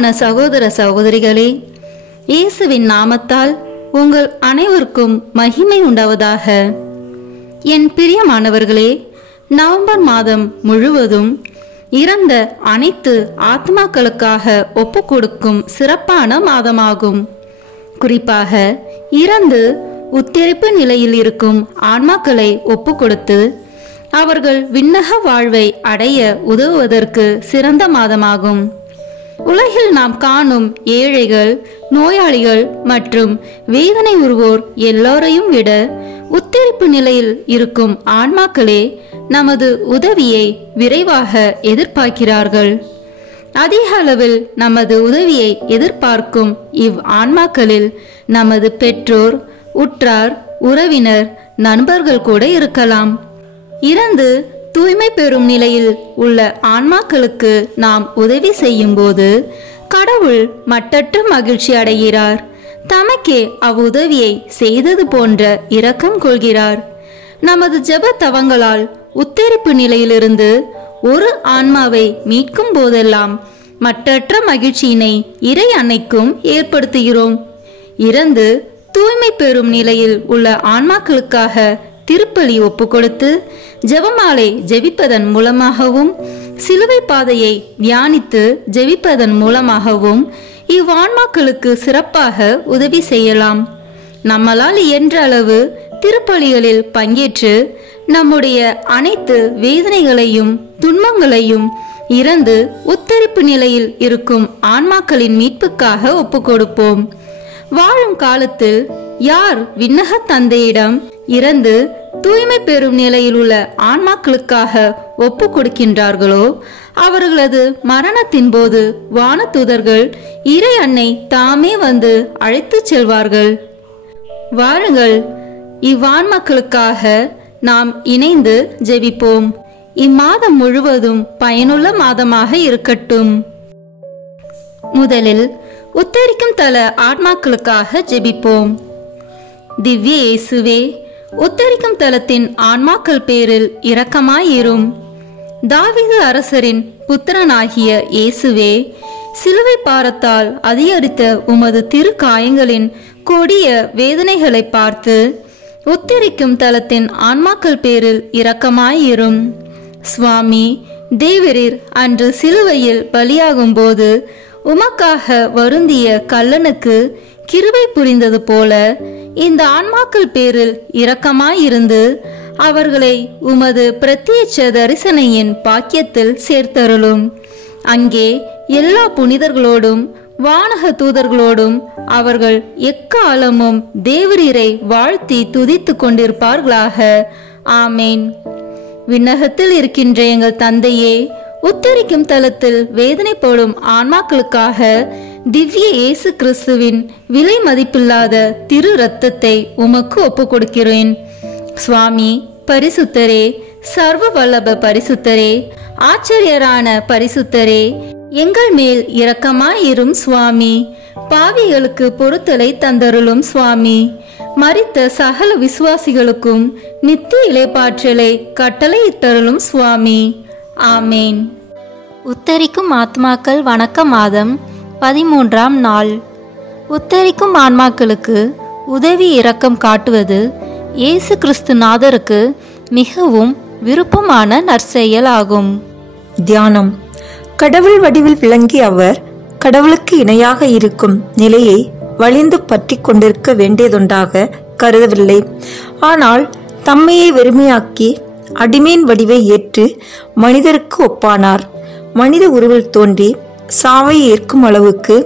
பிரியமான சகோதர சகோதரிகளே, இயேசுவின் நாமத்தால் உங்கள் அனைவருக்கும் மகிமை உண்டாவதாக. என் பிரியமானவர்களே, நவம்பர் மாதம் முழுவதும் இறந்த அனைத்து ஆத்மாக்களுக்காக ஒப்பு கொடுக்கும் சிறப்பான மாதமாகும். குறிப்பாக இறந்து உத்திரிப்பு நிலையில் இருக்கும் ஆன்மாக்களை ஒப்பு கொடுத்து அவர்கள் விண்ணக வாழ்வை அடைய உதவுவதற்கு சிறந்த மாதமாகும். உலகில் நாம் காணும் ஏழைகள், நோயாளிகள் மற்றும் வேதனை உறுவோர் எல்லோரையும் விட உத்திரிப்பு நிலையில் இருக்கும் ஆன்மாக்களே நமது உதவியை விரைவாக எதிர்பார்க்கிறார்கள். அதிக அளவில் நமது உதவியை எதிர்பார்க்கும் ஆன்மாக்களில் நமது பெற்றோர், உற்றார், உறவினர், நண்பர்கள் கூட இருக்கலாம். இறந்து தூய்மை பெறும் நிலையில் உள்ள ஆன்மாக்களுக்கு நாம் உதவி செய்யும் போது கடவுள் மட்டற்ற மகிழ்ச்சி அடைகிறார். தமக்கே அவ்வுதவியை செய்தது போன்ற இரக்கம் கொள்கிறார். நமது ஜெப தவங்களால் உத்தரிப்பு நிலையிலிருந்து ஒரு ஆன்மாவை மீட்கும் போதெல்லாம் மட்டற்ற மகிழ்ச்சியினை இறை அன்னைக்கும் ஏற்படுத்துகிறோம். இறந்து தூய்மை பெறும் நிலையில் உள்ள ஆன்மாக்களுக்காக திருப்பலி ஒப்பு கொடுத்து ஜெபமாலை ஜெபிப்பதன் மூலமாகவும் சிலுவை பாதையை தியானித்து ஜெபிப்பதன் மூலமாகவும் இவ்வான்மாக்களுக்கு சிறப்பாக உதவி செய்யலாம். நம்மளால் இயன்ற அளவு திருப்பலிகளில் பங்கேற்று நம்முடைய அனைத்து வேதனைகளையும் துன்பங்களையும் இறந்து உத்தரிப்பு நிலையில் இருக்கும் ஆன்மாக்களின் மீட்புக்காக ஒப்பு கொடுப்போம். வாழும் காலத்தில் யார் விண்ணக தந்தையிடம் இறந்து தூய்மை பெறும் நிலையில் உள்ள ஆன்மாக்களுக்காக ஒப்பு கொடுக்கின்றார்களோ அவர்களது மரணத்தின் போது வானதூதர்கள் இறை அன்னை தாமே வந்து அழைத்து செல்வார்கள். வாருங்கள், இவ்வான்மாக்களுக்காக நாம் இணைந்து ஜெபிப்போம். இம்மாதம் முழுவதும் பயனுள்ள மாதமாக இருக்கட்டும். முதலில் உத்தரிக்கும் தல ஆன்மாக்களுக்காக ஜெபிப்போம். திவ்ய இயேசுவே, உத்தரிக்கும் தலத்தின் ஆன்மாக்கள் பேரில் இரக்கமாயிரும். தாவீது அரசரின் புத்திரனாகிய இயேசுவே, சிலுவை பாரத்தால் அதிகரித்த உமது திரு காயங்களின் கொடிய வேதனைகளை பார்த்து உத்தரிக்கும் தலத்தின் ஆன்மாக்கள் பேரில் இரக்கமாயிரும். சுவாமி, தேவரீர் அன்று சிலுவையில் பலியாகும் போது உமக்காக வருந்திய கல்லனுக்கு கிருபை புரிந்தது போல இந்த ஆன்மாக்கள் பேரில் இரக்கமாயிருந்து அவர்களை உமது பிரத்யட்ச தரிசனையின் பாக்கியத்தில் சேர்த்தருளும். அங்கே எல்லா புனிதர்களோடும் வானக தூதர்களோடும் அவர்கள் எக்காலமும் தேவரீரை வாழ்த்தி துதித்து கொண்டிருப்பார்களாக. ஆமேன். விண்ணகத்தில் இருக்கின்ற எங்கள் தந்தையே, உத்தரிக்கும் தலத்தில் வேதனைப்படும் ஆன்மாக்களுக்காக திவ்ய இயேசு கிறிஸ்துவின் விலை மதிப்பில்லாத திரு இரத்தத்தை உமக்கு ஒப்பு கொடுக்கிறேன். சுவாமி, பரிசுத்தரே, சர்வ வல்லப பரிசுத்தரே, ஆச்சரியரான பரிசுத்தரே, எங்கள் மேல் இரக்கமாயிரும் சுவாமி. பாவிகளுக்கு பொறுத்தலை தந்தருளும் சுவாமி. மரித்த சகல விசுவாசிகளுக்கும் நித்திய இளைப்பாற்றலை கட்டளையிட்டருளும் சுவாமி. ஆமேன். உத்தரிக்கும் ஆத்மாக்கள் வணக்க மாதம் 13ஆம் நாள். உத்தரிக்கும் ஆன்மாக்களுக்கு உதவி இரக்கம் காட்டுவது இயேசு கிறிஸ்து நாதருக்கு மிகவும் விருப்பமான நற்செயல் ஆகும். தியானம். கடவுள் வடிவில் விளங்கிய அவர் கடவுளுக்கு இணையாக இருக்கும் நிலையை வலிந்து பற்றி கொண்டிருக்க வேண்டியதொன்றாக கருதவில்லை. ஆனால் தம்மையை வெறுமையாக்கி அடிமேன் வடிவை ஏற்று மனிதருக்கு ஒப்பானார். மனித உருவில் தோன்றி சாவை ஏற்கும் அளவுக்கு,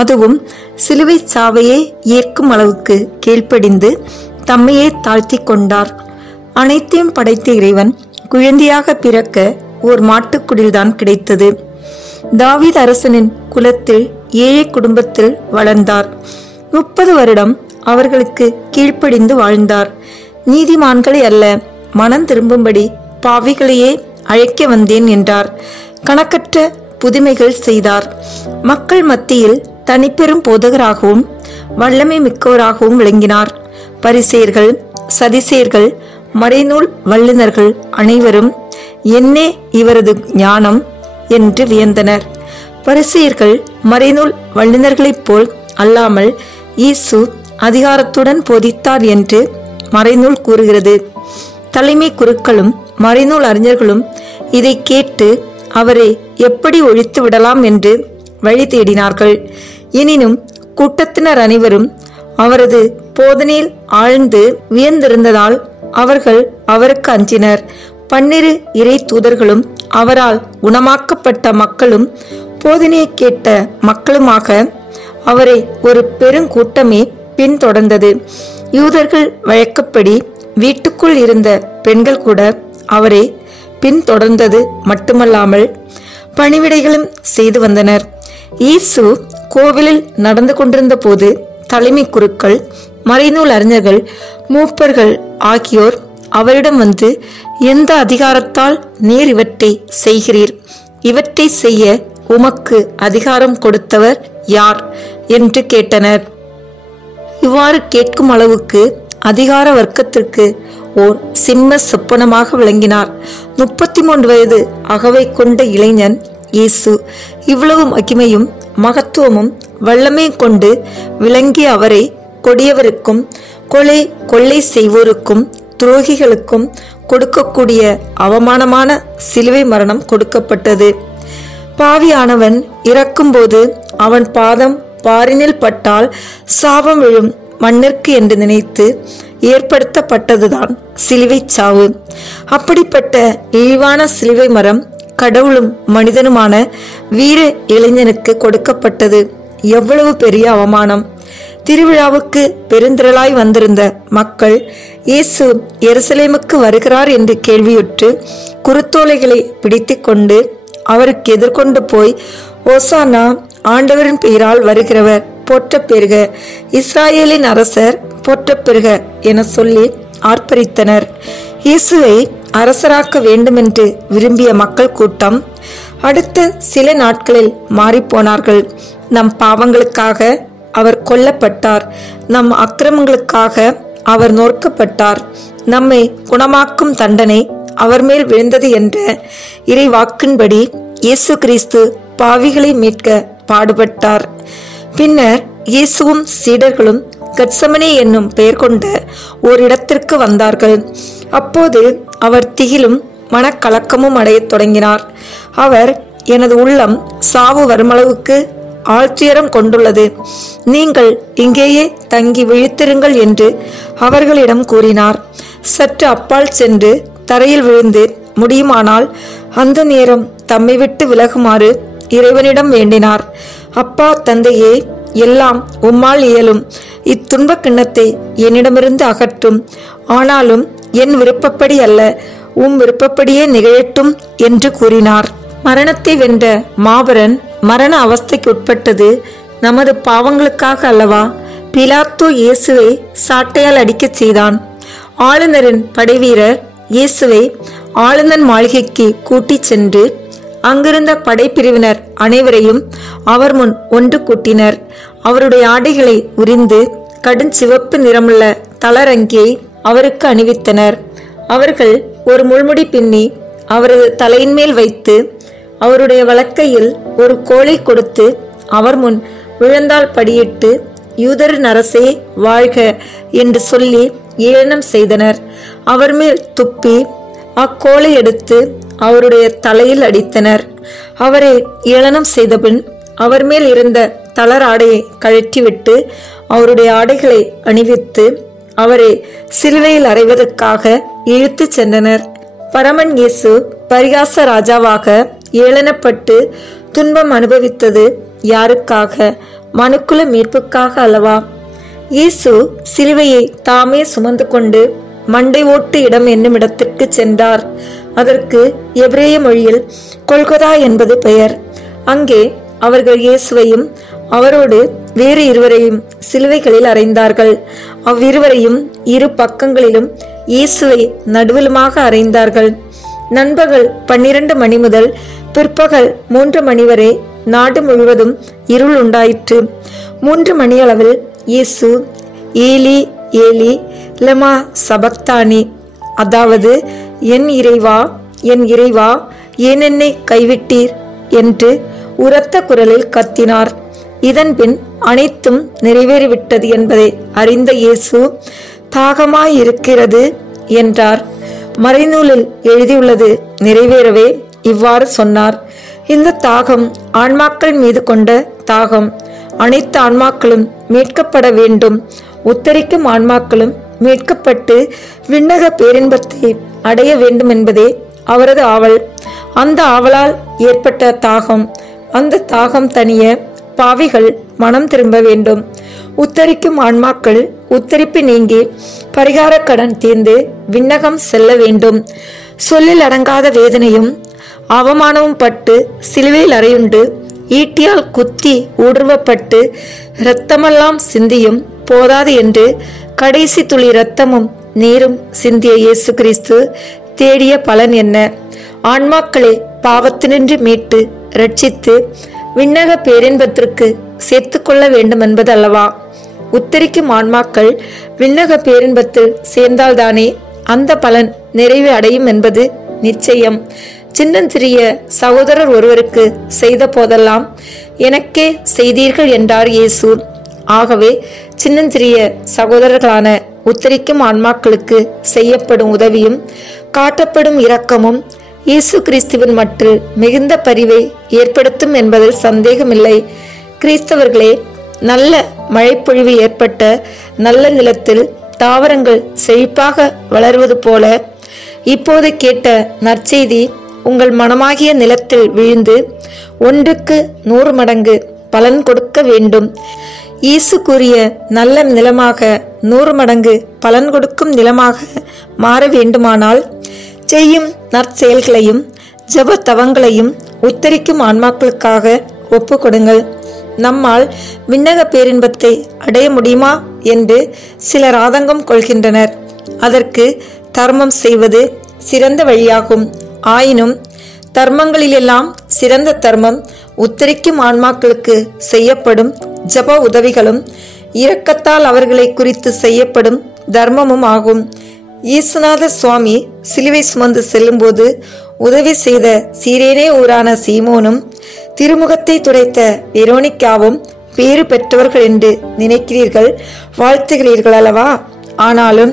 அதுவும் சிலுவை சாவையே ஏற்கும் அளவுக்கு கீழ்ப்படிந்து தம்மையே தாழ்த்தி கொண்டார். அனைத்தையும் படைத்த இறைவன் குழந்தையாக பிறக்க ஓர் மாட்டுக்குடில்தான் கிடைத்தது. தாவீது அரசனின் குலத்தில் ஏழை குடும்பத்தில் வளர்ந்தார். 30 வருடம் அவர்களுக்கு கீழ்ப்படிந்து வாழ்ந்தார். நீதிமான்களை அல்ல, மனம் திரும்பும்படி பாவிகளையே அழைக்க வந்தேன் என்றார். கணக்கற்ற புதுமைகள் செய்தார். மக்கள் மத்தியில் தனிப்பெரும் போதகராகவும் வல்லமை மிக்கவராகவும் விளங்கினார். பரிசேயர்கள், சதிசேயர்கள், மறைநூல் வல்லுநர்கள் அனைவரும் என்னே இவரது ஞானம் என்று வியந்தனர். பரிசேயர்கள் மறைநூல் வல்லுநர்களைப் போல் அல்லாமல் இயேசு அதிகாரத்துடன் போதித்தார் என்று மறைநூல் கூறுகிறது. தலைமை குருக்களும் மறைநூல் அறிஞர்களும் இதை கேட்டு அவரை எப்படி ஒழித்து விடலாம் என்று வழி தேடினார்கள். எனினும் கூட்டத்தினர் அனைவரும் அவரது போதனையில் ஆழ்ந்து வியந்திருந்ததால் அவர்கள் அவருக்கு அஞ்சினர். 12 இறை தூதர்களும் அவரால் குணமாக்கப்பட்ட மக்களும் போதனையை கேட்ட மக்களுமாக அவரை ஒரு பெருங்கூட்டமே பின்தொடர்ந்தது. யூதர்கள் வழக்கப்படி வீட்டுக்குள் இருந்த பெண்கள் கூட அவரை பின்தொடர்ந்தது மட்டுமல்லாமல் பணிவிடைகளும் செய்து வந்தனர். இயேசு கோவிலில் நடந்து கொண்டிருந்த போது தலைமை குருக்கள், மறைநூல் அறிஞர்கள், மூப்பர்கள் ஆகியோர் அவரிடம் வந்து, எந்த அதிகாரத்தால் நீர் இவற்றை செய்கிறீர்? இவற்றை செய்ய உமக்கு அதிகாரம் கொடுத்தவர் யார் என்று கேட்டனர். இவ்வாறு கேட்கும் அளவுக்கு அதிகார வர்க்கத்திற்கு ஓர் சிம்ம சொப்பனமாக விளங்கினார். 33 வயது அகவை கொண்ட இளைஞன் இயேசு. இவ்வளவு மகிமையும் மகத்துவமும் வல்லமை கொண்டு விளங்கிய அவரை கொடியவருக்கும் கொள்ளை செய்வோருக்கும் துரோகிகளுக்கும் கொடுக்கக்கூடிய அவமானமான சிலுவை மரணம் கொடுக்கப்பட்டது. பாவியானவன் இறக்கும்போது அவன் பாதம் பாரினில் பட்டால் சாபம் விழும் மண்ணிற்கு என்று நினைத்து ஏற்படுத்தப்பட்டதுதான் சிலுவை சாவு. அப்படிப்பட்ட இழிவான சிலுவை மரம் கடவுளும் மனிதனுமான வீர இளைஞனுக்கு கொடுக்கப்பட்டது. எவ்வளவு பெரிய அவமானம்! திருவிழாவுக்கு பெருந்திரளாய் வந்திருந்த மக்கள் இயேசு எருசலேமுக்கு வருகிறார் என்று கேள்வியுற்று குருத்தோலைகளை பிடித்து கொண்டு அவருக்கு எதிர்கொண்டு போய், ஓசானா, ஆண்டவரின் பெயரால் வருகிறவர் போற்றப் பெறுக, இஸ்ராயேலின் அரசர் போற்றப் பெறுக என சொல்லி ஆர்ப்பரித்தனர். இயேசுவை அரசராக்க வேண்டுமென்று விரும்பிய மக்கள் கூட்டம் அடுத்த சில நாட்களில் மாறிப்போனார்கள். நம் பாவங்களுக்காக அவர் கொல்லப்பட்டார், நம் அக்கிரமங்களுக்காக அவர் நொறுக்கப்பட்டார், நம்மை குணமாக்கும் தண்டனை அவர் மேல் விழுந்தது என்ற இறைவாக்கின்படி இயேசு கிறிஸ்து பாவிகளை மீட்க பாடுபட்டார். பின்னர் இயேசுவும் சீடர்களும் கெத்சமனே என்னும் பெயர் கொண்ட ஓரிடத்திற்கு வந்தார்கள். அப்போது அவர் திகிலும் மனக்கலக்கமும் அடையத் தொடங்கினார். அவர், எனது உள்ளம் சாவு வருமளவுக்கு ஆழ்துயரம் கொண்டுள்ளது, நீங்கள் இங்கேயே தங்கி விழித்திருங்கள் என்று அவர்களிடம் கூறினார். சற்று அப்பால் சென்று தரையில் விழுந்து முடியுமானால் அந்த நேரம் தம்மை விட்டு விலகுமாறு இறைவனிடம் வேண்டினார். அப்பா, தந்தையே, எல்லாம் உம்மால் இயலும், இத்துன்ப கிண்ணத்தை என்னிடமிருந்து அகற்றும், ஆனாலும் என் விருப்பப்படி அல்ல, உம் விருப்பப்படியே நிகழட்டும் என்று கூறினார். மரணத்தை வென்ற மாபரன் மரண அவஸ்தைக்கு உட்பட்டது நமது பாவங்களுக்காக அல்லவா? பிலாத்து இயேசுவை சாட்டையால் அடிக்கச் செய்தான். ஆளுநரின் படைவீரர் இயேசுவை ஆளுநர் மாளிகைக்கு கூட்டிச் சென்று அங்கிருந்த படைப்பிரிவினர் அனைவரையும் அவர் முன் ஒன்று கூட்டினர். அவருடைய ஆடைகளை உரிந்து கடுஞ்சிவப்பு நிறமுள்ள தளரங்கியை அவருக்கு அணிவித்தனர். அவர்கள் ஒரு முள்முடி பின்னி அவரது தலையின் மேல் வைத்து அவருடைய வலக்கையில் ஒரு கோலை கொடுத்து அவர் முன் விழுந்தால் படியிட்டு, யூதரின் அரசே வாழ்க என்று சொல்லி ஏளனம் செய்தனர். அவர் மேல் துப்பி அக்கோலை எடுத்து அவருடைய தலையில் அடித்தனர். அவரை ஏளனம் செய்தபின் அவர் மேல் இருந்த தளர் ஆடையை கழற்றிவிட்டு அவருடைய ஆடைகளை அணிவித்து அவரை சிலுவையில் அறைவதற்காக இழுத்து சென்றனர். பரமன் இயேசு பரிகாச ராஜாவாக ஏளனப்பட்டு துன்பம் அனுபவித்தது யாருக்காக? மனுக்குல மீட்புக்காக அல்லவா? இயேசு சிலுவையை தாமே சுமந்து கொண்டு மண்டை ஓட்டு இடம் என்னும் இடத்திற்கு சென்றார். அதற்கு எபிரேய மொழியில் கொல்கொதா என்பது பெயர். அங்கே அவர்கள் இயேசுவையும் அவரோடு வேறு இருவரையும் சிலுவைகளில் அறைந்தார்கள். அவ்விருவரையும் இரு பக்கங்களிலும் இயேசுவை நடுவிலுமாக அறைந்தார்கள். நண்பகல் 12 மணி முதல் பிற்பகல் 3 மணி வரை நாடு முழுவதும் இருள் உண்டாயிற்று. 3 மணியளவில் இயேசு, ஏலி ஏலி லமா சபக்தானி, அதாவது என் இறைவா, என் இறைவா, ஏன் என்னை கைவிட்டீர் என்று உரத்த குரலில் கத்தினார். இதன்பின் அனைத்தும் நிறைவேறிவிட்டது என்பதை அறிந்த இயேசு, தாகமாயிருக்கிறது என்றார். மறைநூலில் எழுதியுள்ளது நிறைவேறவே இவ்வாறு சொன்னார். இந்த தாகம் ஆன்மாக்கள் மீது கொண்ட தாகம். அனைத்து ஆன்மாக்களும் மீட்கப்பட வேண்டும். உத்தரிக்கும் ஆன்மாக்களும் மீட்கப்பட்டு விண்ணக பேரின்பத்தை அடைய வேண்டும் என்பதே அவரது ஆவல். அந்த ஆவலால் ஏற்பட்ட தாகம். அந்த தாகம் தணிய பாவிகள் மனம் திரும்ப வேண்டும். உத்தரிக்கும் ஆன்மாக்கள் உத்தரிப்பு நீங்கி பரிகார கடன் தீர்ந்து விண்ணகம் செல்ல வேண்டும். சொல்லில் அடங்காத வேதனையும் அவமானமும் பட்டு சிலுவையில் அறையுண்டு ஈட்டியால் குத்தி ஊடுருவப்பட்டு இரத்தமெல்லாம் சிந்தியும் போதாது என்று கடைசி துளி இரத்தமும் நீரும் சிந்திய இயேசு கிறிஸ்து தேடிய பலன் என்ன? ஆன்மாக்களை பாவத்தினின்று மீட்டு ரட்சித்து விண்ணக பேரின்பத்திற்கு சேர்த்து கொள்ள வேண்டும் என்பது அல்லவா? உத்தரிக்கும் ஆன்மாக்கள் விண்ணக பேரின்பத்தில் சேர்ந்தால்தானே அந்த பலன் நிறைவு அடையும் என்பது நிச்சயம். சின்னஞ்சிறிய சகோதரர் ஒருவருக்கு செய்த போதெல்லாம் எனக்கே செய்தீர்கள் என்றார் இயேசு. ஆகவே சின்னஞ்சிறிய சகோதரர்களான உத்தரிக்கும் ஆன்மாக்களுக்கு செய்யப்படும் உதவியும் காட்டப்படும் இரக்கமும் இயேசு கிறிஸ்துவின் மற்ற மிகுந்த பரிவை ஏற்படுத்தும் என்பதில் சந்தேகமில்லை. கிறிஸ்தவர்களே, நல்ல மழைப்பொழிவு ஏற்பட்ட நல்ல நிலத்தில் தாவரங்கள் செழிப்பாக வளருவது போல இப்போது கேட்ட நற்செய்தி உங்கள் மனமாகிய நிலத்தில் விழுந்து 1க்கு 100 மடங்கு பலன் கொடுக்க வேண்டும். இயேசு கூறிய நல்ல நிலமாக 100 மடங்கு பலன் கொடுக்கும் நிலமாக மாற வேண்டுமானால் செய்யும் நற்செயல்களையும் ஜப தவங்களையும் உத்தரிக்கும் ஆன்மாக்களுக்காக ஒப்பு கொடுங்கள். நம்மால் விண்ணக பேரின்பத்தை அடைய முடியுமா என்று சிலர் ஆதங்கம் கொள்கின்றனர். அதற்கு தர்மம் செய்வது சிறந்த வழியாகும். ஆயினும் தர்மங்களிலெல்லாம் சிறந்த தர்மம் உத்தரிக்கும் ஆன்மாக்களுக்கு செய்யப்படும் ஜப உதவிகளும் இரக்கத்தால் அவர்களை குறித்து செய்யப்படும் தர்மமும் ஆகும். இயேசுநாத சுவாமி சிலுவை சுமந்து செல்லும்போது உதவி செய்த சீரேனே ஊரான சீமோனும் திருமுகத்தை துடைத்த வெரோனிக்காவும் பேறு பெற்றவர்கள் என்று நினைக்கிறீர்கள், வாழ்த்துகிறீர்கள் அல்லவா? ஆனாலும்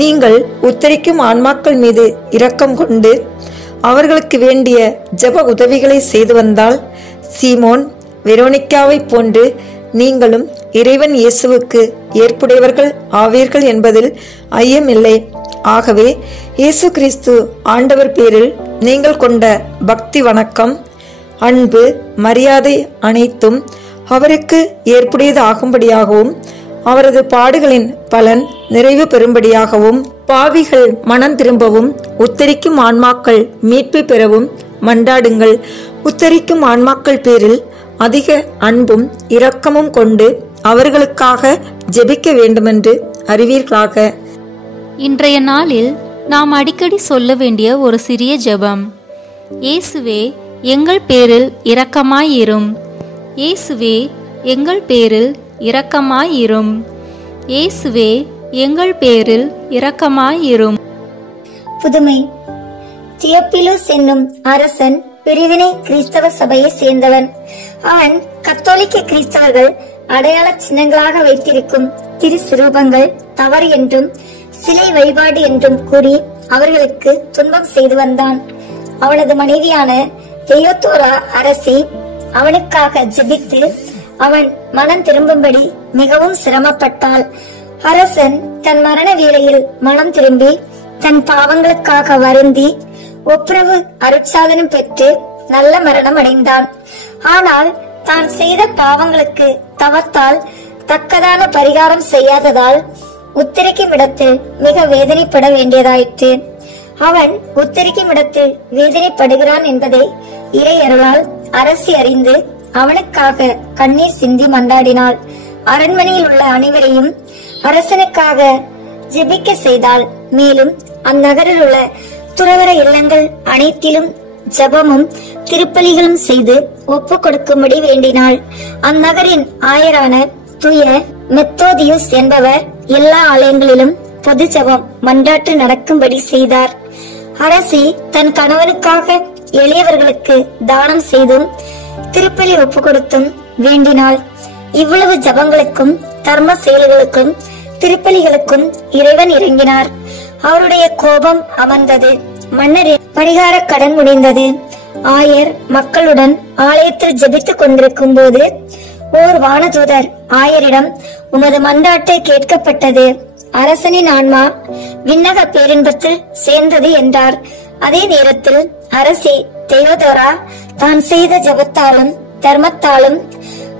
நீங்கள் உத்தரிக்கும் ஆன்மாக்கள் மீது இரக்கம் கொண்டு அவர்களுக்கு வேண்டிய ஜப உதவிகளை செய்து வந்தால் சீமோன் வெரோனிக்காவை போன்று நீங்களும் இறைவன் இயேசுவுக்கு ஏற்புடையவர்கள் ஆவீர்கள் என்பதில் ஐயமில்லை. ஆகவே இயேசு கிறிஸ்து ஆண்டவர் பேரில் நீங்கள் கொண்ட பக்தி, வணக்கம், அன்பு, மரியாதை அனைத்தும் அவருக்கு ஏற்புடையது ஆகும்படியாகவும் அவரது பாடுகளின் பலன் நிறைவு பெறும்படியாகவும் பாவிகள் மனம் திரும்பவும் உத்தரிக்கும் ஆன்மாக்கள் மீட்பு பெறவும் மன்றாடுங்கள். உத்தரிக்கும் ஆன்மாக்கள் பேரில் அதிக அன்பும் இரக்கமும் கொண்டு அவர்களுக்காக ஜெபிக்க வேண்டுமென்று அறிவீர்களாக. இன்றைய நாளில் நாம் அடிக்கடி சொல்ல வேண்டிய ஒரு சிறிய ஜெபம். இயேசுவே, எங்கள் பேரில் இரக்கமாயிரும். இயேசுவே, எங்கள் பேரில் இரக்கமாயிரும். இயேசுவே, எங்கள் பேரில் இரக்கமாயிரும். புதுமை. தியோப்பிலுஸ் என்னும் அரசன் பிரிவினை கிறிஸ்தவ சபையை சேர்ந்தவன். அவன் கத்தோலிக்க கிறிஸ்தவர்கள் அடையாள சின்னங்களாக வைத்திருக்கும் திருச்சிரூபங்கள் தவறு என்றும் சிலை வழிபாடு என்றும் கூறி அவர்களுக்கு துன்பம் செய்து வந்தான். அவனது மனைவியான தெயோத்தோரா அரசி அவனுக்காக ஜெபித்து அவன் மனம் திரும்பும்படி மிகவும் சிரமப்பட்டாள். அரசன் தன் மரண வேளையில் மனம் திரும்பி தன் பாவங்களுக்காக வருந்தி ஒப்புரவு அருட்சாதனம் பெற்று நல்ல மரணம் அடைந்தான். ஆனால் தான் செய்த பாவங்களுக்கு தவத்தால் தக்கதான பரிகாரம் செய்யாததால் உத்தரிக்கும் இடத்தில் மிக வேதனைப்பட வேண்டியதாயிற்று. அவன் உத்தரிக்கும் இடத்தில் வேதனைப்படுகிறான் என்பதை இறை அருளால் அரசி அறிந்து அவனுக்காக கண்ணீர் சிந்தி மன்றாடினாள். அரண்மனையில் உள்ள அனைவரையும் அரசனுக்காக ஜெபிக்க செய்தாள். மேலும் அந்நகரில் உள்ள துறவர இல்லங்கள் அனைத்திலும் ஜபமும் திருப்பலிகளும் செய்து ஒப்பு கொடுக்கும்படி வேண்டினாள். அந்நகரின் ஆயரான தூய மெத்தோதியுஸ் என்பவர் எல்லா ஆலயங்களிலும் பொது ஜபம் மன்றாட்டு நடக்கும்படி செய்தார். அரசி தன் கணவனுக்காக எளியவர்களுக்கு தானம் செய்தும் திருப்பலி ஒப்பு கொடுத்தும் வேண்டினாள். இவ்வளவு ஜபங்களுக்கும் தர்ம செயல்களுக்கும் திருப்பலிகளுக்கும் இறைவன் இறங்கினார். அவருடைய கோபம் அமர்ந்தது. மன்னரின் பரிகார கடன் முடிந்தது. ஆயர் மக்களுடன் ஆலயத்தில் ஜெபித்துக் கொண்டிருக்கும் போது ஓர் வானதூதர் ஆயரிடம், உமது மன்றாட்டை கேட்கப்பட்டது, அரசனின் ஆன்மா விண்ணக பேரின்பத்தில் சேர்ந்தது என்றார். அதே நேரத்தில் அரசி தெயோதோரா தான் செய்த ஜபத்தாலும் தர்மத்தாலும்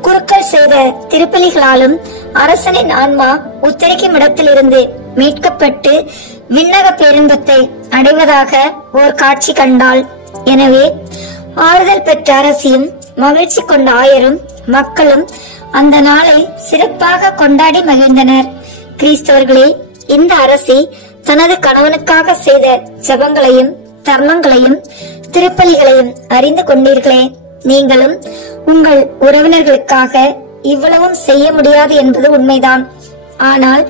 குருக்கள் செய்த திருப்பலிகளாலும் அரசனின் ஆன்மா உத்தரிக்கும் இடத்திலிருந்து மீட்கப்பட்டு விண்ணக பேரின்பத்தை அடைவதாக ஓர் காட்சி கண்டாள். எனவே ஆறுதல் பெற்ற அரசியும் மகிழ்ச்சி கொண்ட ஆயரும் மக்களும் அந்த நாளை சிறப்பாக கொண்டாடி மகிழ்ந்தனர். கிறிஸ்தவர்களே, இந்த அரசி தனது கணவனுக்காக செய்த ஜபங்களையும் தர்மங்களையும் திருப்பலிகளையும் அறிந்து கொண்டீர்களே. நீங்களும் உங்கள் உறவினர்களுக்காக இவ்வளவும் செய்ய முடியாது என்பது உண்மைதான். ஆனால்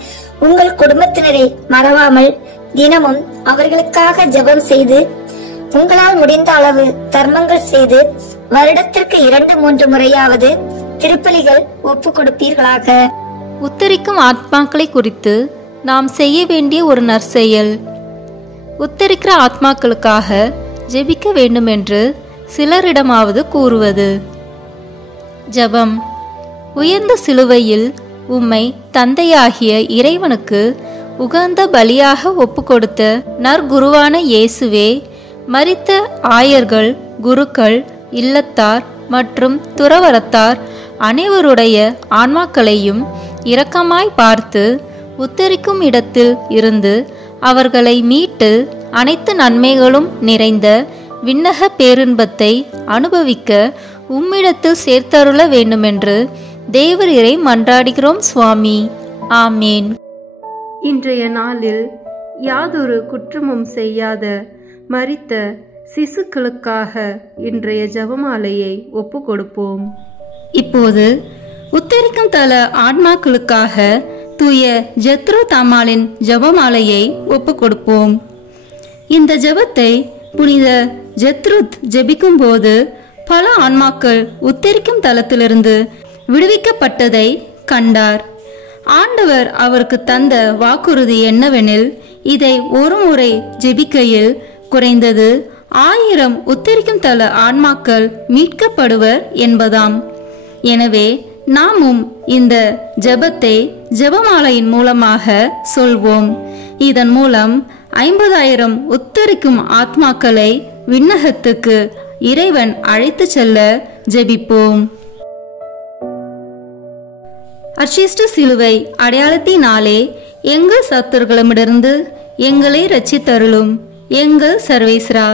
உங்கள் குடும்பத்தினரை மறவாமல் தினமும் அவர்களுக்காக ஜெபம் செய்து உங்களால் முடிந்த அளவு தர்மங்கள் செய்து வருடத்திற்கு 2-3 முறையாவது திருப்பலிகள் ஒப்பு கொடுப்பீர்களாக. உத்தரிக்கும் ஆத்மாக்களை குறித்து நாம் செய்ய வேண்டிய ஒரு நற்செயல். உத்தரிக்கிற ஆத்மாக்களுக்காக ஜெபிக்க வேண்டும் என்று சிலரிடமாவது கூறுவது. ஜெபம். உயர்ந்த சிலுவையில் உம்மை தந்தையாகிய இறைவனுக்கு உகந்த பலியாக ஒப்பு கொடுத்த நற்குருவான இயேசுவே, மரித்த ஆயர்கள், குருக்கள், இல்லத்தார் மற்றும் துறவரத்தார் அனைவருடைய ஆன்மாக்களையும் இரக்கமாய் பார்த்து உத்தரிக்கும் இடத்தில் இருந்து அவர்களை மீட்டு அனைத்து நன்மைகளும் நிறைந்த விண்ணக பேரின்பத்தை அனுபவிக்க உம்மிடத்தில் சேர்த்தருள வேண்டுமென்று தேவரீரை மன்றாடுகிறோம் சுவாமி. ஆமேன். இன்றைய நாளில் யாதொரு குற்றமும் செய்யாத மரித்த சிசுக்களுக்காக இன்றைய ஜெபமாலையை ஒப்பு கொடுப்போம். இப்போது உத்தரிக்கும் தல ஆன்மாக்களுக்காக தூய ஜெத்ரூத் அம்மாளின் ஜெபமாலையை ஒப்பு கொடுப்போம். இந்த ஜெபத்தை புனித ஜெத்ரூத் ஜெபிக்கும் போது பல ஆன்மாக்கள் உத்தரிக்கும் தலத்திலிருந்து விடுவிக்கப்பட்டதை கண்டார். ஆண்டவர் அவருக்கு தந்த வாக்குறுதி என்னவெனில், இதை ஒரு முறை ஜெபிக்கையில் குறைந்தது 1000 உத்தரிக்கும் தல ஆன்மாக்கள் மீட்கப்படுவர் என்பதாம். எனவே நாமும் இந்த ஜெபத்தை ஜெபமாலையின் மூலமாக சொல்வோம். இதன் மூலம் 50,000 உத்தரிக்கும் ஆத்மாக்களை விண்ணகத்துக்கு இறைவன் அழைத்து செல்ல ஜெபிப்போம். அர்ச்சிஷ்ட சிலுவை அடையாளத்தினாலே எங்கள் சத்துருக்களிடமிருந்து எங்களை ரட்சித்தருளும் எங்கள் சர்வேஸ்வரா.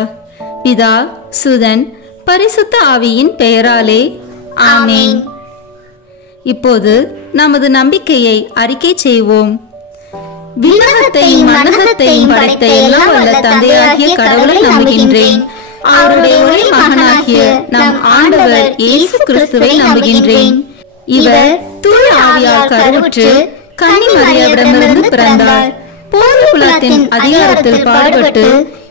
பிதா, சுதன், பரிசுத்த ஆவியின் பெயராலே ஆமென். இப்போது நமது நம்பிக்கையை அறிக்கை செய்வோம். விண்ணகத்தையும் மண்ணகத்தையும் படைத்த எல்லாம் வல்ல தந்தையாகிய கடவுளை நம்புகின்றேன். அவருடைய ஒரே மகனாகிய நம் ஆண்டவர் இயேசு கிறிஸ்துவை நம்புகின்றேன். இவர் தூய ஆவியால் கருவுற்று கன்னி மரியாவிடமிருந்து பிறந்தார். போர் குலத்தின் அதிகாரத்தில் பாடுபட்டு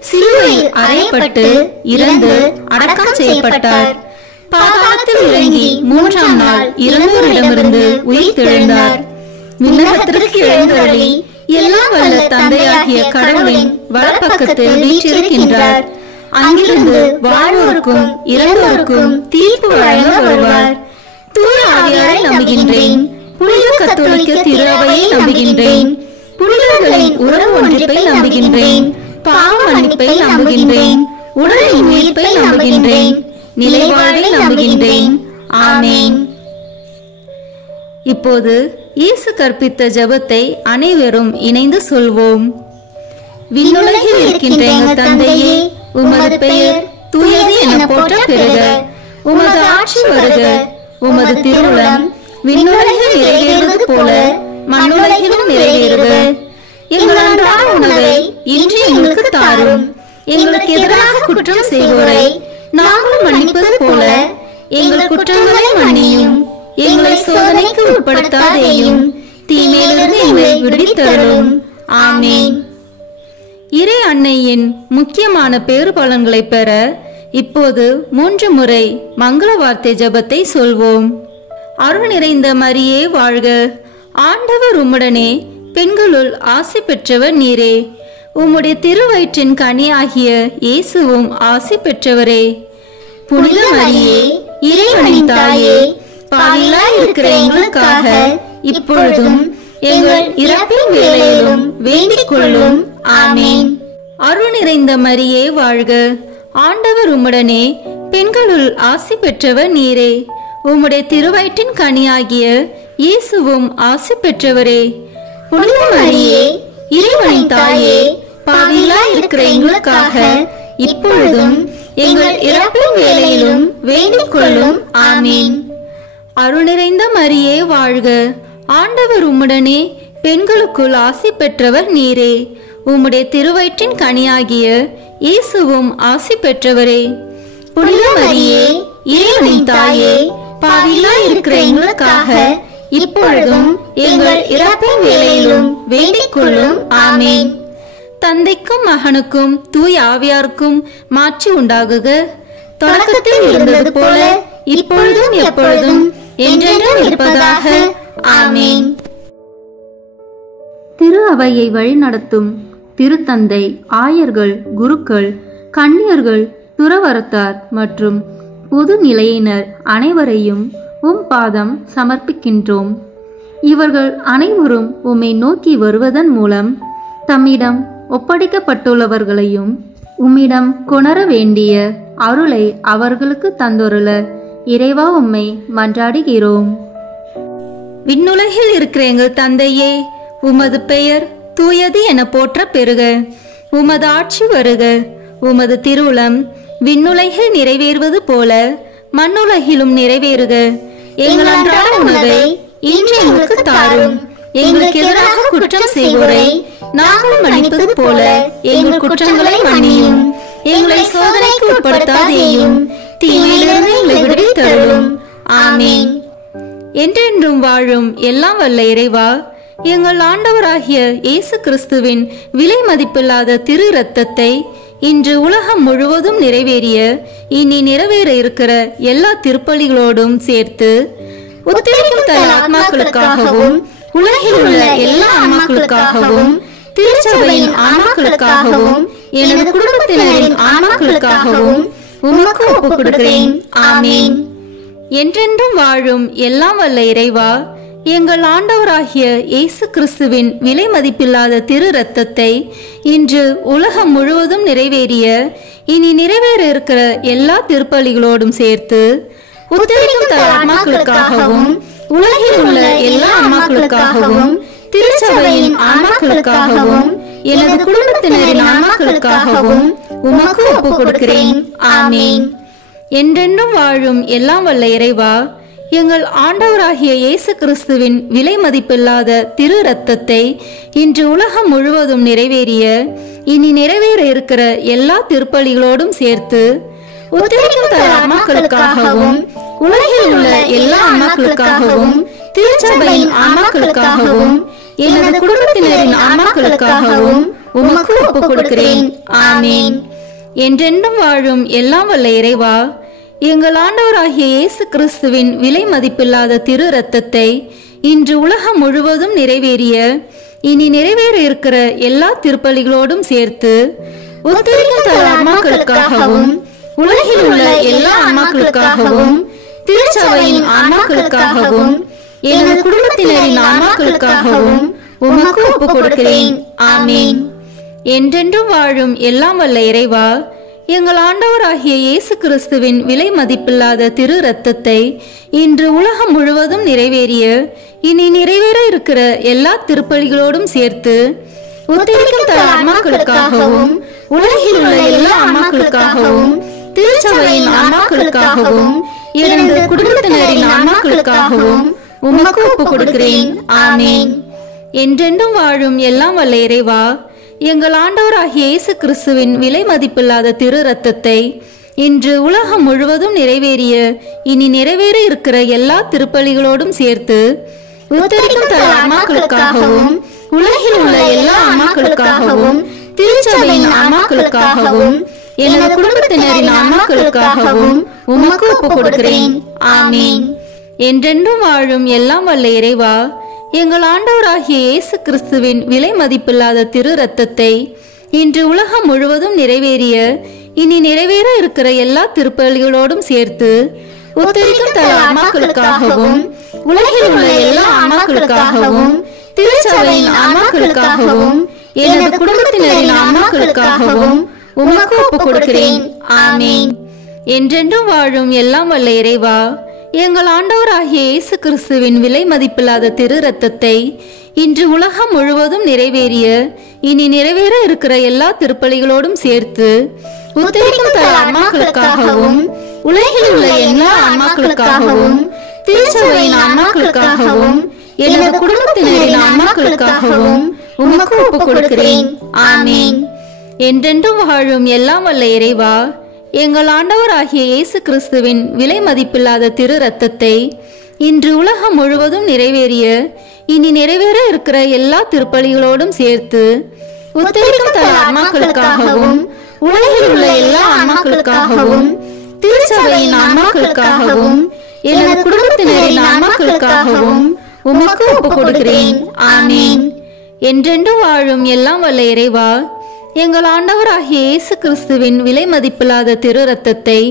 சிலுவையில் அறையப்பட்டு இறந்து அடக்கம் செய்யப்பட்டார். பாதாளத்தில் இறங்கி 3ஆம் நாள் இறந்தோரிடமிருந்து உயிர் தெழுந்தார். விண்ணகத்திற்கு எழுந்தருளி எல்லாம் வல்ல தந்தையாகிய கடவுளின் வலப்பக்கத்தில் வீற்றிருக்கின்றார். அங்கிருந்து வாழ்வோருக்கும் இறந்தோருக்கும் தீர்ப்பு வழங்க வருவார். தூய ஆவியாரை நம்புகின்றேன். புனித கத்தோலிக்க திருஅவையை நம்புகின்றேன். புனிதர்களின் உறவு ஒன்றிப்பை நம்புகின்றேன். பாவ மன்னிப்பை நம்புகின்றேன். உடலின் உயிர்ப்பை நம்புகின்றேன். நிலைவாழ்வை நம்புகின்றேன். ஆமென். இப்போது இயேசு கற்பித்த ஜெபத்தை அனைவரும் இணைந்து சொல்வோம். விண்ணுலகில் இருக்கின்ற எங்கள் தந்தையே, உமது பெயர் தூயது என போற்ற பெறுக. உமது ஆட்சி வருக. உமது திருவுளம் விண்ணுலகில் நிறைவேறுவது போல மண்ணுலகிலும் நிறைவேறுக. எங்கள் அன்றாட உணவை இன்று எங்களுக்கு தாரும். எங்களுக்கு எதிராக குற்றம் செய்வோரை நாங்கள் மன்னிப்பது போல எங்கள் குற்றங்களை மன்னியும். எங்களை சோதனைக்கு உட்படுத்தாதேயும், தீமையிலிருந்து எங்களை விடுவித்தருளும். ஆமென். இறை அன்னையின் முக்கியமான பேறு பலன்களை பெற இப்போது 3 முறை மங்கள வார்த்தை ஜெபத்தை சொல்வோம். அருள் நிறைந்த மரியே வாழ்க, ஆண்டவர் உம்முடனே, பெண்களுள் ஆசி பெற்றவர் நீரே. உம்முடைய திருவயிற்றின் கனியாகிய இயேசுவும் ஆசி பெற்றவரே. புனித மரியே, இறைவனின் தாயே, பாவிகளாய் இருக்கிற எங்களுக்காக இப்பொழுதும் எங்கள் இறப்பின் வேளையிலும் வேண்டிக் கொள்ளும். ஆமேன். அருள் நிறைந்த மரியே வாழ்க, ஆண்டவர் உம்முடனே, பெண்களுள் ஆசி பெற்றவர் நீரே. உம்முடைய திருவயிற்றின் கனியாகிய இயேசுவும் ஆசி பெற்றவரே. புனித மரியே, இறைவனின் தாயே, பாவிகளாய் இருக்கிற எங்களுக்காக இப்பொழுதும் எங்கள் இறப்பின் வேளையிலும் வேண்டிக் கொள்ளும். ஆமீன். அருள் நிறைந்த மரியே வாழ்க, ஆண்டவர் உம்முடனே, பெண்களுக்குள் ஆசி பெற்றவர் நீரே. உம்முடைய திருவயிற்றின் கனியாகிய இயேசுவும் ஆசி பெற்றவரே. புனித மரியே, இறைவனின் தாயே, பாவிகளாய் இருக்கிற எங்களுக்காக இப்பொழுதும் எங்கள் இறப்பின் வேளையிலும் வேண்டிக் கொள்ளும். ஆமேன். தந்தைக்கும் மகனுக்கும் தூய ஆவியாருக்கும் மாட்சி உண்டாகுக. தொடக்கத்தில் இருந்தது போல இப்பொழுதும் எப்பொழுதும் என்றென்றும் இருப்பதாக. ஆமேன். திரு அவையை வழிநடத்தும் திருத்தந்தை, ஆயர்கள், குருக்கள், கன்னியர்கள், துறவரத்தார் மற்றும் பொது நிலையினர் அனைவரையும் உம் பாதம் சமர்ப்பிக்கின்றோம். இவர்கள் அனைவரும் உம்மை நோக்கி வருவதன் மூலம் தம்மிடம் ஒப்படைக்கப்பட்டுள்ளவர்களையும் உம்மிடம் கொணர வேண்டிய அருளை அவர்களுக்கு தந்தொருள இறைவா உம்மை மன்றாடுகிறோம். விண்ணுலகில் இருக்கிற எங்கள் தந்தையே, உமது பெயர் தூயது என போற்ற பெறுக. உமது ஆட்சி வருக. உமது திருவுளம் விண்ணுலகில் நிறைவேறுவது போல மண்ணுலகிலும் நிறைவேறுக. எங்கள் அன்றாட உணவை இன்று எங்களுக்கு தாரும். எங்களுக்கு எதிராக குற்றம் செய்வோரை நாங்கள் மன்னிப்பது போல எங்கள் குற்றங்களை மன்னியும். எங்களை சோதனைக்கு உட்படுத்தாதேயும், தீமையிலிருந்து எங்களை விடுவித்தருளும். ஆமேன். என்றென்றும் வாழும் எல்லாம் வல்ல இறைவா, எங்கள் ஆண்டவராகிய இயேசு கிறிஸ்துவின் விலை மதிப்பில்லாத திரு இரத்தத்தை இன்று உலகம் முழுவதும் நிறைவேறிய இனி நிறைவேற இருக்கிற எல்லா திருப்பலிகளோடும் சேர்த்து உத்தரிக்கும் தன் ஆத்மாக்களுக்காகவும் உலகில் உள்ள எல்லா ஆன்மாக்களுக்காகவும் திருச்சபையின் ஆன்மாக்களுக்காகவும் எனது குடும்பத்தினரின் ஆன்மாக்களுக்காகவும் உமக்கு ஒப்புக் கொடுக்கிறேன். ஆமேன். என்றென்றும் வாழும் எல்லாம் வல்ல இறைவா, எங்கள் ஆண்டவராகிய இயேசு கிறிஸ்துவின் விலை மதிப்பில்லாத திரு இரத்தத்தை இன்று உலகம் முழுவதும் நிறைவேறிய இனி நிறைவேற இருக்கிற எல்லா திருப்பலிகளோடும் சேர்த்து உத்தரிக்கும் தன் ஆன்மாக்களுக்காகவும் உலகில் உள்ள எல்லா ஆன்மாக்களுக்காகவும் திருச்சபையின் ஆன்மாக்களுக்காகவும் எனது குடும்பத்தினரின் ஆன்மாக்களுக்காகவும் உமக்கு ஒப்புக் கொடுக்கிறேன். ஆமேன். என்றென்றும் வாழும் எல்லாம் வல்ல இறைவா, எங்கள் ஆண்டவராகிய இயேசு கிறிஸ்துவின் விலை மதிப்பில்லாத திரு இரத்தத்தை இன்று உலகம் முழுவதும் நிறைவேறிய இனி நிறைவேற இருக்கிற எல்லா திருப்பலிகளோடும் சேர்த்து உத்தரிக்கும் தன் ஆன்மாக்களுக்காகவும் உலகில் உள்ள எல்லா ஆன்மாக்களுக்காகவும் திருச்சபையின் ஆன்மாக்களுக்காகவும் எனது குடும்பத்தினரின் ஆன்மாக்களுக்காகவும் உமக்கு ஒப்புக் கொடுக்கிறேன். ஆமேன். என்றென்றும் வாழும் எல்லாம் வல்ல இறைவா, எங்கள் ஆண்டவராகிய இயேசு கிறிஸ்துவின் விலை மதிப்பில்லாத திரு இரத்தத்தை இன்று உலகம் முழுவதும் நிறைவேறிய இனி நிறைவேற இருக்கிற எல்லா திருப்பலிகளோடும் சேர்த்து உத்தரிக்கும் தன் ஆன்மாக்களுக்காகவும் உலகில் உள்ள எல்லா ஆன்மாக்களுக்காகவும் திருச்சபையின் ஆன்மாக்களுக்காகவும் எனது குடும்பத்தினரின் ஆன்மாக்களுக்காகவும் உமக்கு ஒப்புக் கொடுக்கிறேன். ஆமேன். என்றென்றும் வாழும் எல்லாம் வல்ல இறைவா, எங்கள் ஆண்டவராகிய இயேசு கிறிஸ்துவின் விலை மதிப்பில்லாத திரு இரத்தத்தை இன்று உலகம் முழுவதும் நிறைவேறிய இனி நிறைவேற இருக்கிற எல்லா திருப்பலிகளோடும் சேர்த்து உத்தரிக்கும் தன் ஆன்மாக்களுக்காகவும் உலகில் உள்ள எல்லா ஆன்மாக்களுக்காகவும் திருச்சபையின் ஆன்மாக்களுக்காகவும் எனது குடும்பத்தினரின் ஆன்மாக்களுக்காகவும் உமக்கு ஒப்புக் கொடுக்கிறேன். ஆமேன். என்றென்றும் வாழும் எல்லாம் வல்ல இறைவா, எங்கள் ஆண்டவராகிய இயேசு கிறிஸ்துவின் விலை மதிப்பில்லாத திரு இரத்தத்தை இன்று உலகம் முழுவதும் நிறைவேறிய இனி நிறைவேற இருக்கிற எல்லா திருப்பலிகளோடும் சேர்த்து உத்தரிக்கும் தன் ஆன்மாக்களுக்காகவும் உலகில் உள்ள எல்லா ஆன்மாக்களுக்காகவும் திருச்சபையின் ஆன்மாக்களுக்காகவும் எனது குடும்பத்தினரின் ஆன்மாக்களுக்காகவும் உமக்கு ஒப்புக் கொடுக்கிறேன். ஆமீன். என்றென்றும் வாழும் எல்லாம் வல்ல இறைவா, எங்கள் ஆண்டவராகிய இயேசு கிறிஸ்துவின் விலை மதிப்பில்லாத திரு இரத்தத்தை இன்று உலகம் முழுவதும் நிறைவேறிய இனி நிறைவேற இருக்கிற எல்லா திருப்பலிகளோடும் சேர்த்து உத்தரிக்கும் தல ஆன்மாக்களுக்காகவும் உலகில் உள்ள எல்லா ஆன்மாக்களுக்காகவும் திருச்சபையின் ஆன்மாக்களுக்காகவும் எனது குடும்பத்தினரின் ஆன்மாக்களுக்காகவும் உமக்கு ஒப்புக் கொடுக்கிறேன். ஆமீன். என்றென்றும் வாழும் எல்லாம் வல்ல இறைவா, எங்கள் ஆண்டவராகிய இயேசு கிறிஸ்துவின் விலை மதிப்பில்லாத திரு இரத்தத்தை இன்று உலகம் முழுவதும் நிறைவேறிய இனி நிறைவேற இருக்கிற எல்லா திருப்பலிகளோடும் சேர்த்து உத்தரிக்கும் தல ஆன்மாக்களுக்காகவும் உலகில் உள்ள எல்லா ஆன்மாக்களுக்காகவும் திருச்சபையின் ஆன்மாக்களுக்காகவும் எனது குடும்பத்தினரின் ஆன்மாக்களுக்காகவும் உமக்கு ஒப்புக் கொடுக்கிறேன். ஆமீன். என்றென்றும் வாழும் எல்லாம் வல்ல இறைவா, எங்கள் ஆண்டவராகிய இயேசு கிறிஸ்துவின் விலை மதிப்பில்லாத திரு இரத்தத்தை இன்று உலகம் முழுவதும் நிறைவேறிய இனி நிறைவேற இருக்கிற எல்லா திருப்பலிகளோடும் சேர்த்து உத்தரிக்கும் தல ஆன்மாக்களுக்காகவும் உலகில் உள்ள எல்லா ஆன்மாக்களுக்காகவும் திருச்சபையின் ஆன்மாக்களுக்காகவும் எனது குடும்பத்தினரின் ஆன்மாக்களுக்காகவும் உமக்கு ஒப்புக் கொடுக்கிறேன். ஆமீன். என்றென்றும் வாழும் எல்லாம் வல்ல இறைவா, எங்கள் ஆண்டவராகிய இயேசு கிறிஸ்துவின் விலை மதிப்பில்லாத திரு இரத்தத்தை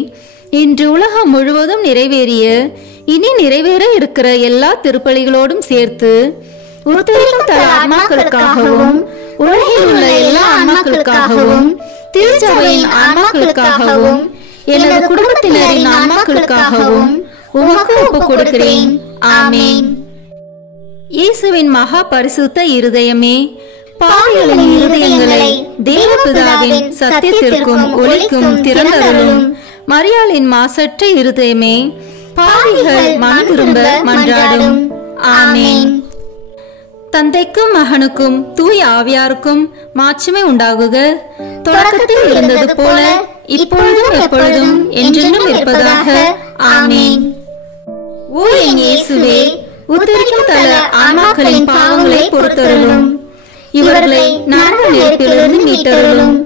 இன்று உலகம் முழுவதும் நிறைவேறிய இனி நிறைவேற இருக்கிற எல்லா திருப்பலிகளோடும் சேர்த்து உத்தரிக்கும் தல ஆன்மாக்களுக்காகவும் உலகில் உள்ள எல்லா ஆன்மாக்களுக்காகவும் திருச்சபையின் ஆன்மாக்களுக்காகவும் எனது குடும்பத்தினரின் ஆன்மாக்களுக்காகவும் உமக்கு ஒப்புக் கொடுக்கிறேன். ஆமீன். இயேசுவின் மகா பரிசுத்த இருதயமே, பாவிகளின் இருதயங்களை தேவபிதாவின் சத்தியத்திற்கும் ஒளிக்கும் திறந்தருளும். மரியாளின் மாசற்ற இருதயமே, பாவிகள் மனம் திரும்ப மன்றாடும். ஆமீன். தந்தைக்கும் மகனுக்கும் தூய ஆவியாருக்கும் மாட்சிமை உண்டாகுக. தொடக்கத்தில் இருந்தது போல இப்பொழுதும் எப்பொழுதும் என்றென்றும் இருப்பதாக. ஆமீன். ஓ என் இயேசுவே, உத்தரிக்கும் தல ஆன்மாக்களின் பாவங்களை பொறுத்தருளும். இவர்களை நரக நெருப்பிலிருந்து மீட்டருளும்.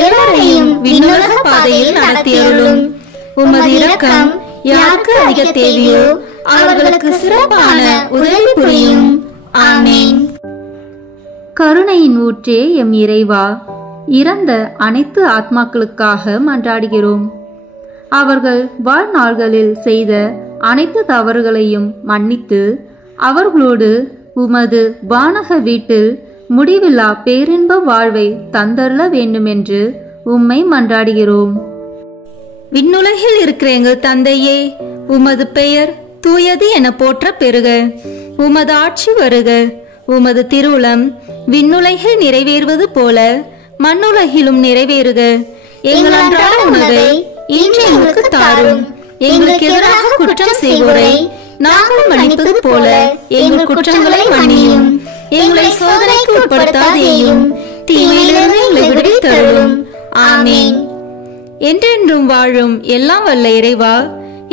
எல்லாரையும் விண்ணுலக பாதையில் நடத்தியருளும். உமது இரக்கம் யாருக்கு அதிக தேவையோ அவர்களுக்கு சிறப்பான உதவி புரியும். ஆமீன். கருணையின் ஊற்றே எம் இறைவா, இறந்த அனைத்து ஆத்மாக்களுக்காக மன்றாடுகிறோம். அவர்கள் வாழ்நாள்களில் செய்த அனைத்து தவறுகளையும் மன்னித்து அவர்களோடு உமது வானக வீட்டில் முடிவில்லா பேரின்ப வாழ்வை தந்தருள வேண்டுமென்று உம்மை மன்றாடுகிறோம். விண்ணுலகில் இருக்கிற எங்கள் தந்தையே, உமது பெயர் தூயது என போற்ற பெறுக. உமது ஆட்சி வருக. உமது திருவுளம் விண்ணுலகில் நிறைவேறுவது போல மண்ணுலகிலும் நிறைவேறுக. எங்கள் அன்றாட உணவை இன்று எங்களுக்கு தாரும். எங்களுக்கு எதிராக குற்றம் செய்வோரை நாங்கள் மன்னிப்பது போல எங்கள் குற்றங்களை மன்னியும். எங்களை சோதனைக்கு உட்படுத்தாதேயும், தீமையிலிருந்து எங்களை விடுவித்தருளும். ஆமீன். என்றென்றும் வாழும் எல்லாம் வல்ல இறைவா,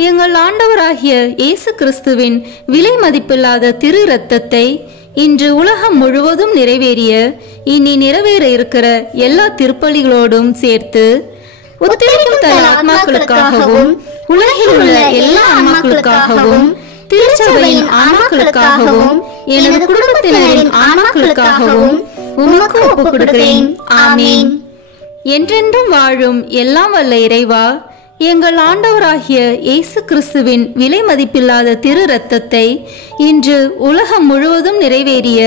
எங்கள் ஆண்டவராகிய இயேசு கிறிஸ்துவின் விலை மதிப்பில்லாத திரு இரத்தத்தை இன்று உலகம் முழுவதும் நிறைவேறிய இனி நிறைவேற இருக்கிற எல்லா திருப்பலிகளோடும் சேர்த்து உத்தரிக்கும் தல ஆன்மாக்களுக்காகவும் உலகில் உள்ள எல்லா ஆன்மாக்களுக்காகவும் திருச்சபையின் ஆன்மாக்களுக்காகவும் எனது குடும்பத்தினரின் ஆன்மாக்களுக்காகவும் உமக்கு ஒப்புக் கொடுக்கிறேன். ஆமீன். என்றென்றும் வாழும் எல்லாம் வல்ல இறைவா, எங்கள் ஆண்டவராகிய இயேசு கிறிஸ்துவின் விலை மதிப்பில்லாத திரு இரத்தத்தை இன்று உலகம் முழுவதும் நிறைவேறிய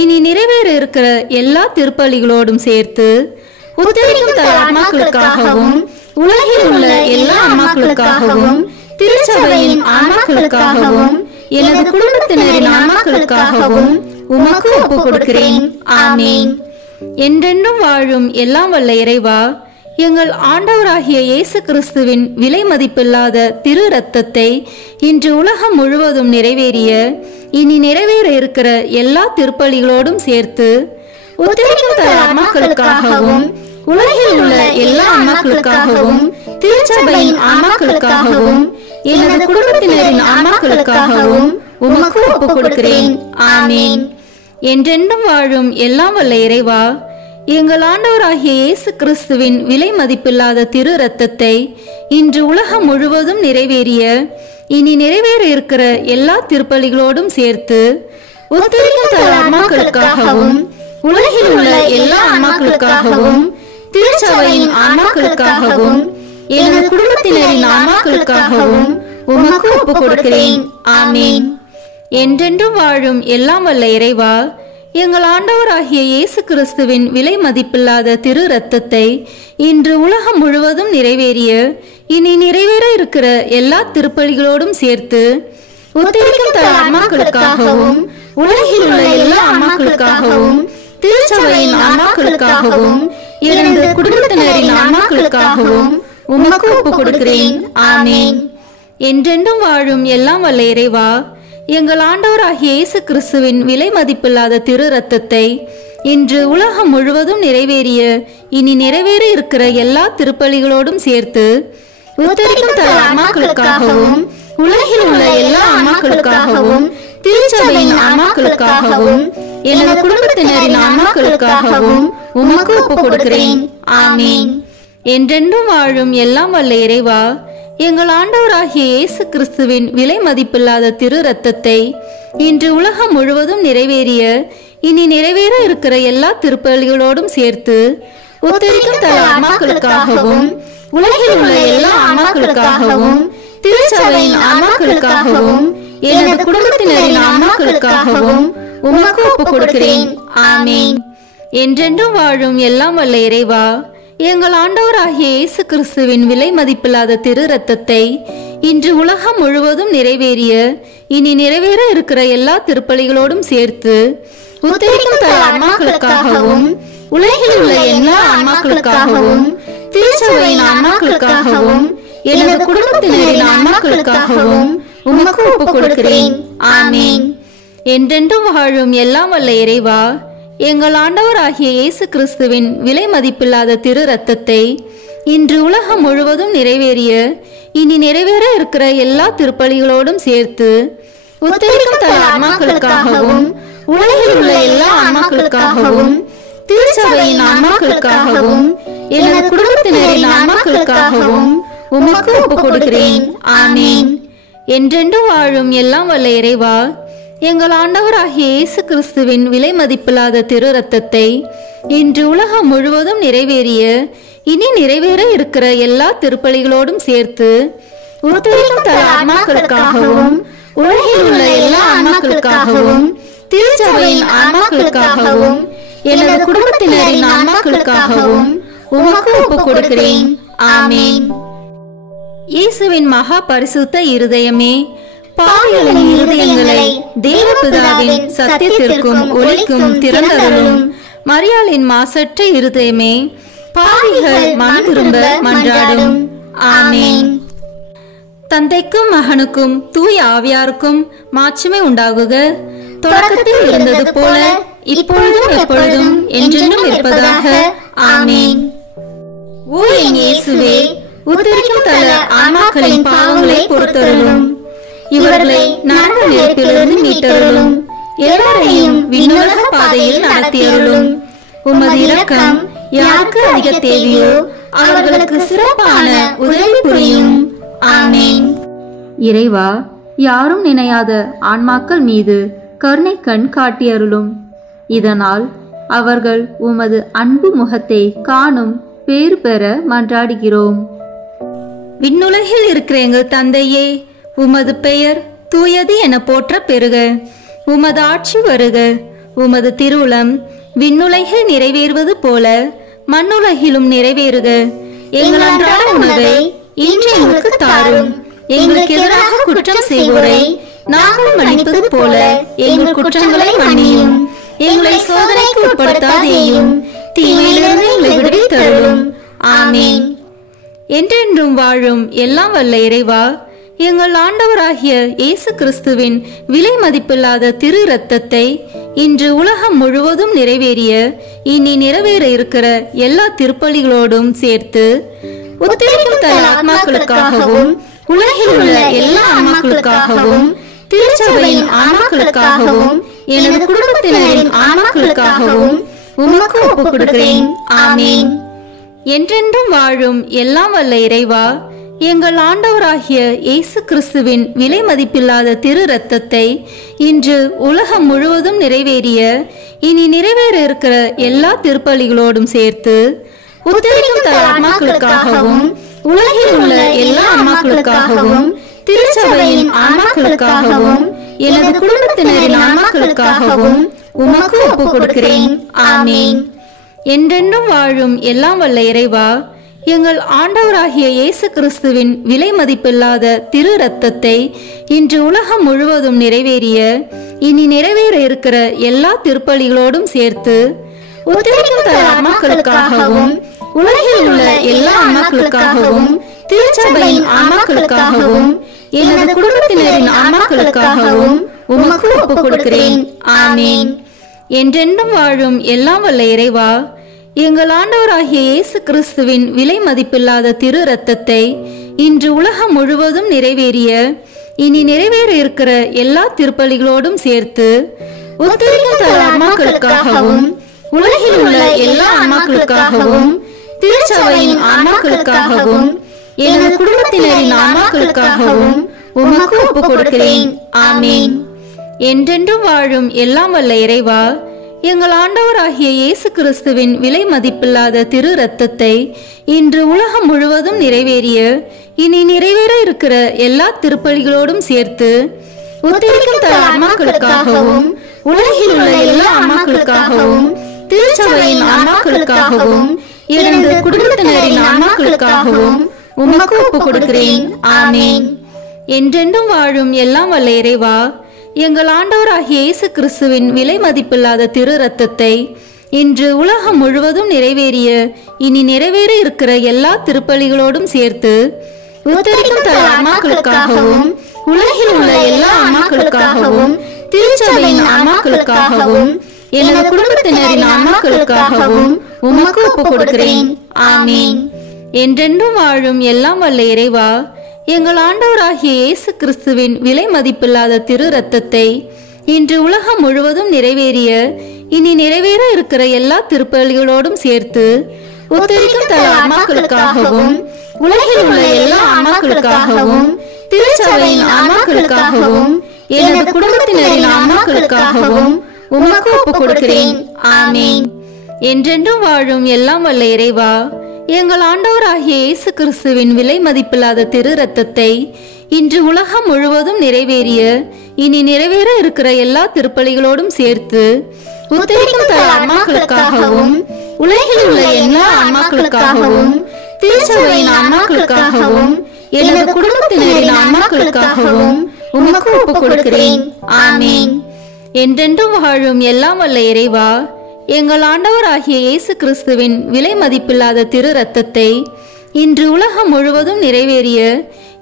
இனி நிறைவேற இருக்கிற எல்லா திருப்பலிகளோடும் சேர்த்து உத்தரிக்கும் தல ஆன்மாக்களுக்காகவும் உலகில் உள்ள எல்லா ஆன்மாக்களுக்காகவும் திருச்சபையின் ஆன்மாக்களுக்காகவும் எனது குடும்பத்தினரின் ஆன்மாக்களுக்காகவும் உமக்கு ஒப்புக் கொடுக்கிறேன். ஆமீன். என்றென்றும் வாழும் எல்லாம் வல்ல இறைவா, எங்கள் ஆண்டவராகிய இயேசு கிறிஸ்துவின் விலை மதிப்பில்லாத திரு இரத்தத்தை இன்று உலகம் முழுவதும் நிறைவேறிய இனி நிறைவேற இருக்கிற எல்லா திருப்பலிகளோடும் சேர்த்து உத்தரிக்கும் தல ஆன்மாக்களுக்காகவும் உலகில் உள்ள எல்லா ஆன்மாக்களுக்காகவும் திருச்சபையின் ஆன்மாக்களுக்காகவும் எனது குடும்பத்தினரின் ஆன்மாக்களுக்காகவும் உமக்கு ஒப்புக் கொடுக்கிறேன். ஆமீன். என்றென்றும் வாழும் எல்லாம் வல்ல இறைவா, எங்கள் ஆண்டவராகிய இயேசு கிறிஸ்துவின் விலை மதிப்பில்லாத திரு இரத்தத்தை இன்று உலகம் முழுவதும் நிறைவேறிய இனி நிறைவேற இருக்கிற எல்லா திருப்பலிகளோடும் சேர்த்து ஒத்துழைக்கும் தல ஆன்மாக்களுக்காகவும் உலகில் உள்ள எல்லா ஆன்மாக்களுக்காகவும் திருச்சபையின் ஆன்மாக்களுக்காகவும் எனது குடும்பத்தினரின் ஆன்மாக்களுக்காகவும் உமக்கு ஒப்புக் கொடுக்கிறேன். ஆமீன். என்றென்றும் வாழும் எல்லாம் வல்ல இறைவா, எங்கள் ஆண்டவராகிய இயேசு கிறிஸ்துவின் விலை மதிப்பில்லாத திரு இரத்தத்தை இன்று உலகம் முழுவதும் நிறைவேறிய இனி நிறைவேற இருக்கிற எல்லா திருப்பலிகளோடும் சேர்த்து ஒத்துழைக்கும் தல ஆன்மாக்களுக்காகவும் உலகில் உள்ள எல்லா ஆன்மாக்களுக்காகவும் திருச்சபையின் ஆன்மாக்களுக்காகவும் எனது குடும்பத்தினரின் ஆன்மாக்களுக்காகவும் உமக்கு ஒப்புக் கொடுக்கிறேன். ஆமீன். என்றென்றும் வாழும் எல்லாம் வல்ல இறைவா, எங்கள் ஆண்டவராகிய இயேசு கிறிஸ்துவின் விலை மதிப்பில்லாத திரு இரத்தத்தை இன்று உலகம் முழுவதும் நிறைவேறிய இனி நிறைவேற இருக்கிற எல்லா திருப்பலிகளோடும் சேர்த்து ஒத்துழைக்கும் தல ஆன்மாக்களுக்காகவும் உலகில் உள்ள எல்லா ஆன்மாக்களுக்காகவும் திருச்சபையின் ஆன்மாக்களுக்காகவும் எனது குடும்பத்தினரின் ஆன்மாக்களுக்காகவும் உமக்கு ஒப்புக் கொடுக்கிறேன். ஆமீன். என்றென்றும் வாழும் எல்லாம் வல்ல இறைவா, எங்கள் ஆண்டவராகிய இயேசு கிறிஸ்துவின் விலை மதிப்பில்லாத திரு இரத்தத்தை இன்று உலகம் முழுவதும் நிறைவேறிய இனி நிறைவேற இருக்கிற எல்லா திருப்பலிகளோடும் சேர்த்து ஒத்துழைக்கும் தல ஆன்மாக்களுக்காகவும் உலகில் உள்ள எல்லா ஆன்மாக்களுக்காகவும் திருச்சபையின் ஆன்மாக்களுக்காகவும் எனது குடும்பத்தினரின் ஆன்மாக்களுக்காகவும் உமக்கு ஒப்புக் கொடுக்கிறேன். ஆமீன். என்றென்றும் வாழும் எல்லாம் வல்ல இறைவா, எங்கள் ஆண்டவராகிய இயேசு கிறிஸ்துவின் விலை மதிப்பில்லாத திரு இரத்தத்தை இன்று உலகம் முழுவதும் நிறைவேறிய இனி நிறைவேற இருக்கிற எல்லா திருப்பலிகளோடும் சேர்த்து ஒத்துழைக்கும் தல ஆன்மாக்களுக்காகவும் உலகில் உள்ள எல்லா ஆன்மாக்களுக்காகவும் திருச்சபையின் ஆன்மாக்களுக்காகவும் எனது குடும்பத்தினரின் ஆன்மாக்களுக்காகவும் உமக்கு ஒப்புக் கொடுக்கிறேன். ஆமீன். என்றென்றும் வாழும் எல்லாம் வல்ல இறைவா, எங்கள் ஆண்டவராகிய இயேசு கிறிஸ்துவின் விலை மதிப்பில்லாத திரு இரத்தத்தை இன்று உலகம் முழுவதும் நிறைவேறிய இனி நிறைவேற இருக்கிற எல்லா திருப்பலிகளோடும் சேர்த்து ஒத்துழைக்கும் தல ஆன்மாக்களுக்காகவும் உலகில் உள்ள எல்லா ஆன்மாக்களுக்காகவும் திருச்சபையின் ஆன்மாக்களுக்காகவும் எனது குடும்பத்தினரின் ஆன்மாக்களுக்காகவும் உமக்கு ஒப்புக் கொடுக்கிறேன். ஆமீன். என்றென்றும் வாழும் எல்லாம் வல்ல இறைவா, எங்கள் ஆண்டவராகிய இயேசு கிறிஸ்துவின் விலை மதிப்பில்லாத திரு இரத்தத்தை இன்று உலகம் முழுவதும் நிறைவேறிய இனி நிறைவேற இருக்கிற எல்லா திருப்பலிகளோடும் சேர்த்து ஒத்துழைக்கும் தல ஆன்மாக்களுக்காகவும் உலகில் உள்ள எல்லா ஆன்மாக்களுக்காகவும் திருச்சபையின் ஆன்மாக்களுக்காகவும் எனது குடும்பத்தினரின் ஆன்மாக்களுக்காகவும் உமக்கு ஒப்புக் கொடுக்கிறேன். ஆமீன். இயேசுவின் மகா பரிசுத்த இருதயமே, பாவிகளின் இருதயங்களை தேவபிதாவின் சத்தியத்திற்கும் ஒளிக்கும் திறந்தருளும். மரியாளின் மாசற்ற இருதயமே, பாவிகள் மனம் திரும்ப மன்றாடும். ஆமீன். தந்தைக்கும் மகனுக்கும் தூய ஆவியாருக்கும் மாட்சிமை உண்டாகுக. தொடக்கத்தில் இருந்தது போல இப்பொழுதும் எப்பொழுதும் என்றென்றும் இருப்பதாக. ஆமீன். ஓ என் இயேசுவே, உத்தரிக்கும் தல ஆன்மாக்களின் பாவங்களை பொறுத்தருளும். இவர்களை நரக நெருப்பிலிருந்து மீட்டருளும். எல்லாரையும் விண்ணுலக பாதையில் நடத்தியருளும். உமது இரக்கம் யாருக்கு அதிக தேவையோ அவர்களுக்கு சிறப்பான உதவி புரியும். ஆமீன். இறைவா, யாரும் நினையாத ஆன்மாக்கள் மீது கருணை கண் காட்டியருளும். இதனால் அவர்கள் உமது அன்பு முகத்தை காணும் பேறு பெற மன்றாடுகிறோம். விண்ணுலகில் இருக்கிற எங்கள் தந்தையே, உமது பெயர் தூயது என போற்ற பெறுக. உமது ஆட்சி வருக. உமது திருவுளம் விண்ணுலகில் நிறைவேறுவது போல மண்ணுலகிலும் நிறைவேறுக. எங்கள் அன்றாட உணவை இன்று எங்களுக்கு தாரும். எங்களுக்கு எதிராக குற்றம் செய்வோரை நாங்கள் மன்னிப்பது போல எங்கள் குற்றங்களை மன்னியும். எங்களை சோதனைக்கு உட்படுத்தாதேயும், தீமையிலிருந்து எங்களை விடுவித்தருளும். ஆமீன். என்றென்றும் வாழும் எல்லாம் வல்ல இறைவா, எங்கள் ஆண்டவராகிய இயேசு கிறிஸ்துவின் விலை மதிப்பில்லாத திரு இரத்தத்தை இன்று உலகம் முழுவதும் நிறைவேறிய இனி நிறைவேற இருக்கிற எல்லா திருப்பலிகளோடும் சேர்த்து உத்தரிக்கும் தல ஆத்மாக்களுக்காகவும் உலகில் உள்ள எல்லா ஆன்மாக்களுக்காகவும் திருச்சபையின் ஆன்மாக்களுக்காகவும் எனது குடும்பத்தினரின் ஆன்மாக்களுக்காகவும் உமக்கு ஒப்புக் கொடுக்கிறேன். ஆமேன். என்றென்றும் வாழும் எல்லாம் வல்ல இறைவா, எங்கள் ஆண்டவராகிய இயேசு கிறிஸ்துவின் விலை மதிப்பில்லாத திரு இரத்தத்தை இன்று உலகம் முழுவதும் நிறைவேறிய இனி நிறைவேற இருக்கிற எல்லா திருப்பலிகளோடும் சேர்த்து உத்தரிக்கும் தல ஆன்மாக்களுக்காகவும் உலகில் உள்ள எல்லா ஆன்மாக்களுக்காகவும் திருச்சபையின் ஆன்மாக்களுக்காகவும் எனது குடும்பத்தினரின் ஆன்மாக்களுக்காகவும் உமக்கு ஒப்புக் கொடுக்கிறேன். ஆமேன். என்றென்றும் வாழும் எல்லாம் வல்ல இறைவா, எங்கள் ஆண்டவராகிய இயேசு கிறிஸ்துவின் விலை மதிப்பில்லாத திரு இரத்தத்தை இன்று உலகம் முழுவதும் நிறைவேறிய இனி நிறைவேற இருக்கிற எல்லா திருப்பலிகளோடும் சேர்த்து உத்தரிக்கும் தல ஆன்மாக்களுக்காகவும் உலகில் உள்ள எல்லா ஆன்மாக்களுக்காகவும் திருச்சபையின் ஆன்மாக்களுக்காகவும் எனது குடும்பத்தினரின் ஆன்மாக்களுக்காகவும் உமக்கு ஒப்புக் கொடுக்கிறேன். ஆமேன். என்றென்றும் வாழும் எல்லாம் வல்ல இறைவா, எங்கள் ஆண்டவராகிய இயேசு கிறிஸ்துவின் விலை மதிப்பில்லாத திரு இரத்தத்தை இன்று உலகம் முழுவதும் நிறைவேறிய இனி நிறைவேற இருக்கிற எல்லா திருப்பலிகளோடும் சேர்த்து உத்தரிக்கும் தல ஆன்மாக்களுக்காகவும் உலகில் உள்ள எல்லா ஆன்மாக்களுக்காகவும் திருச்சபையின் ஆன்மாக்களுக்காகவும் எனது குடும்பத்தினரின் ஆன்மாக்களுக்காகவும் உமக்கு ஒப்புக் கொடுக்கிறேன். ஆமேன். என்றென்றும் வாழும் எல்லாம் வல்ல இறைவா, எங்கள் ஆண்டவராகிய இயேசு கிறிஸ்துவின் விலை மதிப்பில்லாத திரு இரத்தத்தை இன்று உலகம் முழுவதும் நிறைவேறிய இனி நிறைவேற இருக்கிற எல்லா திருப்பலிகளோடும் சேர்த்து உத்தரிக்கும் தல ஆன்மாக்களுக்காகவும் உலகில் உள்ள எல்லா ஆன்மாக்களுக்காகவும் திருச்சபையின் ஆன்மாக்களுக்காகவும் எனது குடும்பத்தினரின் ஆன்மாக்களுக்காகவும் உமக்கு ஒப்புக் கொடுக்கிறேன். ஆமேன். என்றென்றும் வாழும் எல்லாம் வல்ல இறைவா, எங்கள் ஆண்டவராகிய இயேசு கிறிஸ்துவின் விலை மதிப்பில்லாத திரு இரத்தத்தை இன்று உலகம் முழுவதும் நிறைவேறிய இனி நிறைவேற இருக்கிற எல்லா திருப்பலிகளோடும் சேர்த்து உத்தரிக்கும் தல ஆன்மாக்களுக்காகவும் உலகில் உள்ள எல்லா ஆன்மாக்களுக்காகவும் திருச்சபையின் ஆன்மாக்களுக்காகவும் எனது குடும்பத்தினரின் ஆன்மாக்களுக்காகவும் உமக்கு ஒப்புக் கொடுக்கிறேன். ஆமேன். என்றென்றும் வாழும் எல்லாம் வல்ல இறைவா, எங்கள் ஆண்டவராகிய இயேசு கிறிஸ்துவின் விலை மதிப்பில்லாத திரு இரத்தத்தை இன்று உலகம் முழுவதும் நிறைவேறிய இனி நிறைவேற இருக்கிற எல்லா திருப்பலிகளோடும் சேர்த்து உத்தரிக்கும் தல ஆன்மாக்களுக்காகவும் உலகில் உள்ள எல்லா ஆன்மாக்களுக்காகவும் திருச்சபையின் ஆன்மாக்களுக்காகவும் எனது குடும்பத்தினரின் ஆன்மாக்களுக்காகவும் உமக்கு ஒப்புக் கொடுக்கிறேன். ஆமேன். என்றென்றும் வாழும் எல்லாம் வல்ல இறைவா, எங்கள் ஆண்டவராகிய இயேசு கிறிஸ்துவின் விலை மதிப்பில்லாத திரு இரத்தத்தை இன்று உலகம் முழுவதும் நிறைவேறிய இனி நிறைவேற இருக்கிற எல்லா திருப்பலிகளோடும் சேர்த்து உத்தரிக்கும் தல ஆன்மாக்களுக்காகவும் உலகில் உள்ள எல்லா ஆன்மாக்களுக்காகவும் திருச்சபையின் ஆன்மாக்களுக்காகவும் எனது குடும்பத்தினரின் ஆன்மாக்களுக்காகவும் உமக்கு ஒப்புக் கொடுக்கிறேன். ஆமேன். என்றென்றும் வாழும் எல்லாம் வல்ல இறைவா, எங்கள் ஆண்டவராகிய இயேசு கிறிஸ்துவின் விலை மதிப்பில்லாத திரு இரத்தத்தை இன்று உலகம் முழுவதும் நிறைவேறிய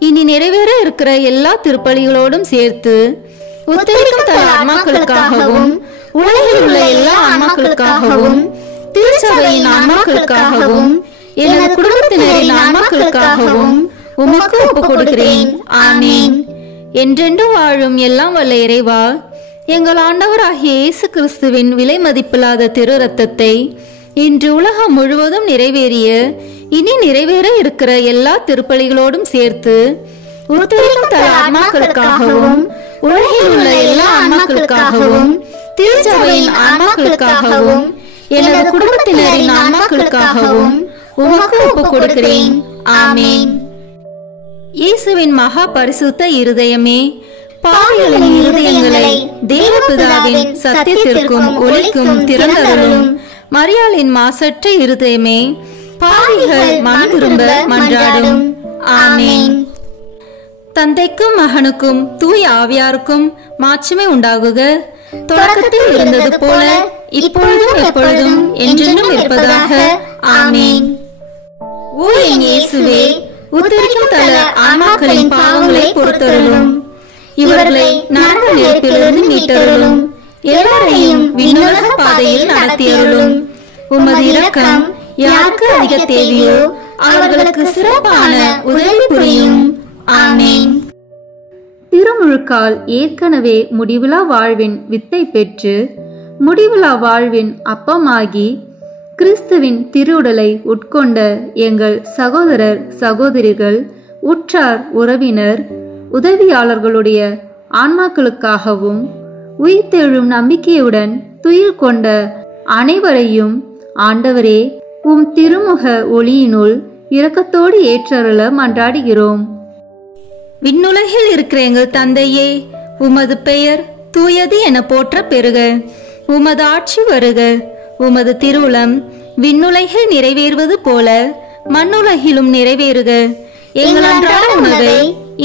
இனி நிறைவேற இருக்கிற எல்லா திருப்பலிகளோடும் சேர்த்து உத்தரிக்கும் தல ஆன்மாக்களுக்காகவும் உலகில் உள்ள எல்லா ஆன்மாக்களுக்காகவும் திருச்சபையின் ஆன்மாக்களுக்காகவும் எனது குடும்பத்தினரின் ஆன்மாக்களுக்காகவும் உமக்கு ஒப்புக் கொடுக்கிறேன். ஆமேன். என்றென்றும் வாழும் எல்லாம் வல்ல இறைவா, எங்கள் ஆண்டவராகிய இயேசு கிறிஸ்துவின் விலை மதிப்பில்லாத திரு இரத்தத்தை இன்று உலகம் முழுவதும் நிறைவேறிய இனி நிறைவேற இருக்கிற எல்லா திருப்பலிகளோடும் சேர்த்து உத்தரிக்கும் தல ஆன்மாக்களுக்காகவும் உலகில் உள்ள எல்லா ஆன்மாக்களுக்காகவும் திருச்சபையின் ஆன்மாக்களுக்காகவும் எனது குடும்பத்தினரின் ஆன்மாக்களுக்காகவும் உமக்கு ஒப்புக் கொடுக்கிறேன். ஆமேன். இயேசுவின் மகா பரிசுத்த இருதயமே, பாவிகளின் இருதயங்களை தேவபிதாவின் சத்தியத்திற்கும் ஒளிக்கும் திறந்தருளும். மரியாளின் மாசற்ற இருதயமே, பாவிகள் மனம் திரும்ப மன்றாடும். ஆமேன். தந்தைக்கும் மகனுக்கும் தூய ஆவியாருக்கும் மாட்சிமை உண்டாகுக. தொடக்கத்தில் இருந்தது போல இப்பொழுதும் எப்பொழுதும் என்றென்றும் இருப்பதாக. ஆமேன். ஓ என் இயேசுவே, உத்தரிக்கும் தல ஆன்மாக்களின் பாவங்களை பொறுத்தருளும். இவர்களை நரக நெருப்பிலிருந்து மீட்டருளும். எல்லாரையும் விண்ணுலக பாதையில் நடத்தியருளும். உமது இரக்கம் யாருக்கு அதிக தேவையோ அவர்களுக்கு சிறப்பான உதவி புரியும். ஆமேன். திருமுழுக்கால் ஏற்கனவே முடிவிலா வாழ்வின் வித்தை பெற்று முடிவிலா வாழ்வின் அப்பமாகி கிறிஸ்துவின் திருவுடலை உட்கொண்ட எங்கள் சகோதரர் சகோதரிகள், உற்றார் உறவினர், உதவியாளர்களுடைய ஆன்மாக்களுக்காகவும் உயிர்த்தெழும் நம்பிக்கையுடன் துயில் கொண்ட அனைவரையும் ஆண்டவரே உம் திருமுக ஒளியினுள் இரக்கத்தோடு ஏற்றருள மன்றாடுகிறோம். விண்ணுலகில் இருக்கிற எங்கள் தந்தையே, உமது பெயர் தூயது என போற்ற பெறுக. உமது ஆட்சி வருக. உமது திருவுளம் விண்ணுலகில் நிறைவேறுவது போல மண்ணுலகிலும் நிறைவேறுக. எங்கள் அன்றாட உணவை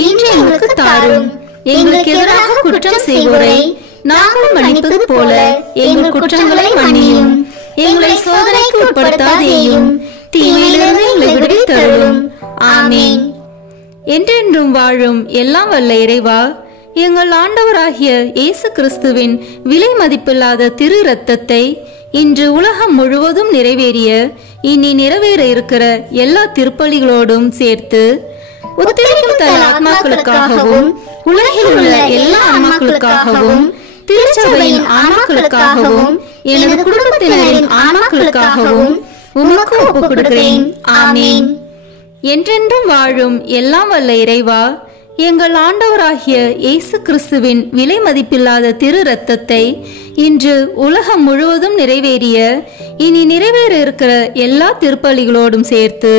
இன்று எங்களுக்கு தாரும். எங்களுக்கு எதிராக குற்றம் செய்வோரை நாங்கள் மன்னிப்பது போல எங்கள் குற்றங்களை மன்னியும். எங்களை சோதனைக்கு உட்படுத்தாதேயும், தீமையிலிருந்து எங்களை விடுவித்தருளும். ஆமீன். என்றென்றும் வாழும் எல்லாம் வல்ல இறைவா, எங்கள் ஆண்டவராகிய இயேசு கிறிஸ்துவின் விலை மதிப்பில்லாத திரு இரத்தத்தை இன்று உலகம் முழுவதும் நிறைவேறிய இனி நிறைவேற இருக்கிற எல்லா திருப்பலிகளோடும் சேர்த்து உத்தரிக்கும் தன் ஆத்மாக்களுக்காகவும் உலகில் உள்ள எல்லா ஆன்மாக்களுக்காகவும் திருச்சபையின் ஆன்மாக்களுக்காகவும் எனது குடும்பத்தினரின் ஆன்மாக்களுக்காகவும் உமக்கு ஒப்புக் கொடுக்கிறேன். ஆமீன். என்றென்றும் வாழும் எல்லாம் வல்ல இறைவா, எங்கள் ஆண்டவராகிய இயேசு கிறிஸ்துவின் விலை மதிப்பில்லாத திரு இரத்தத்தை இன்று உலகம் முழுவதும் நிறைவேறிய இனி நிறைவேற இருக்கிற எல்லா திருப்பலிகளோடும் சேர்த்து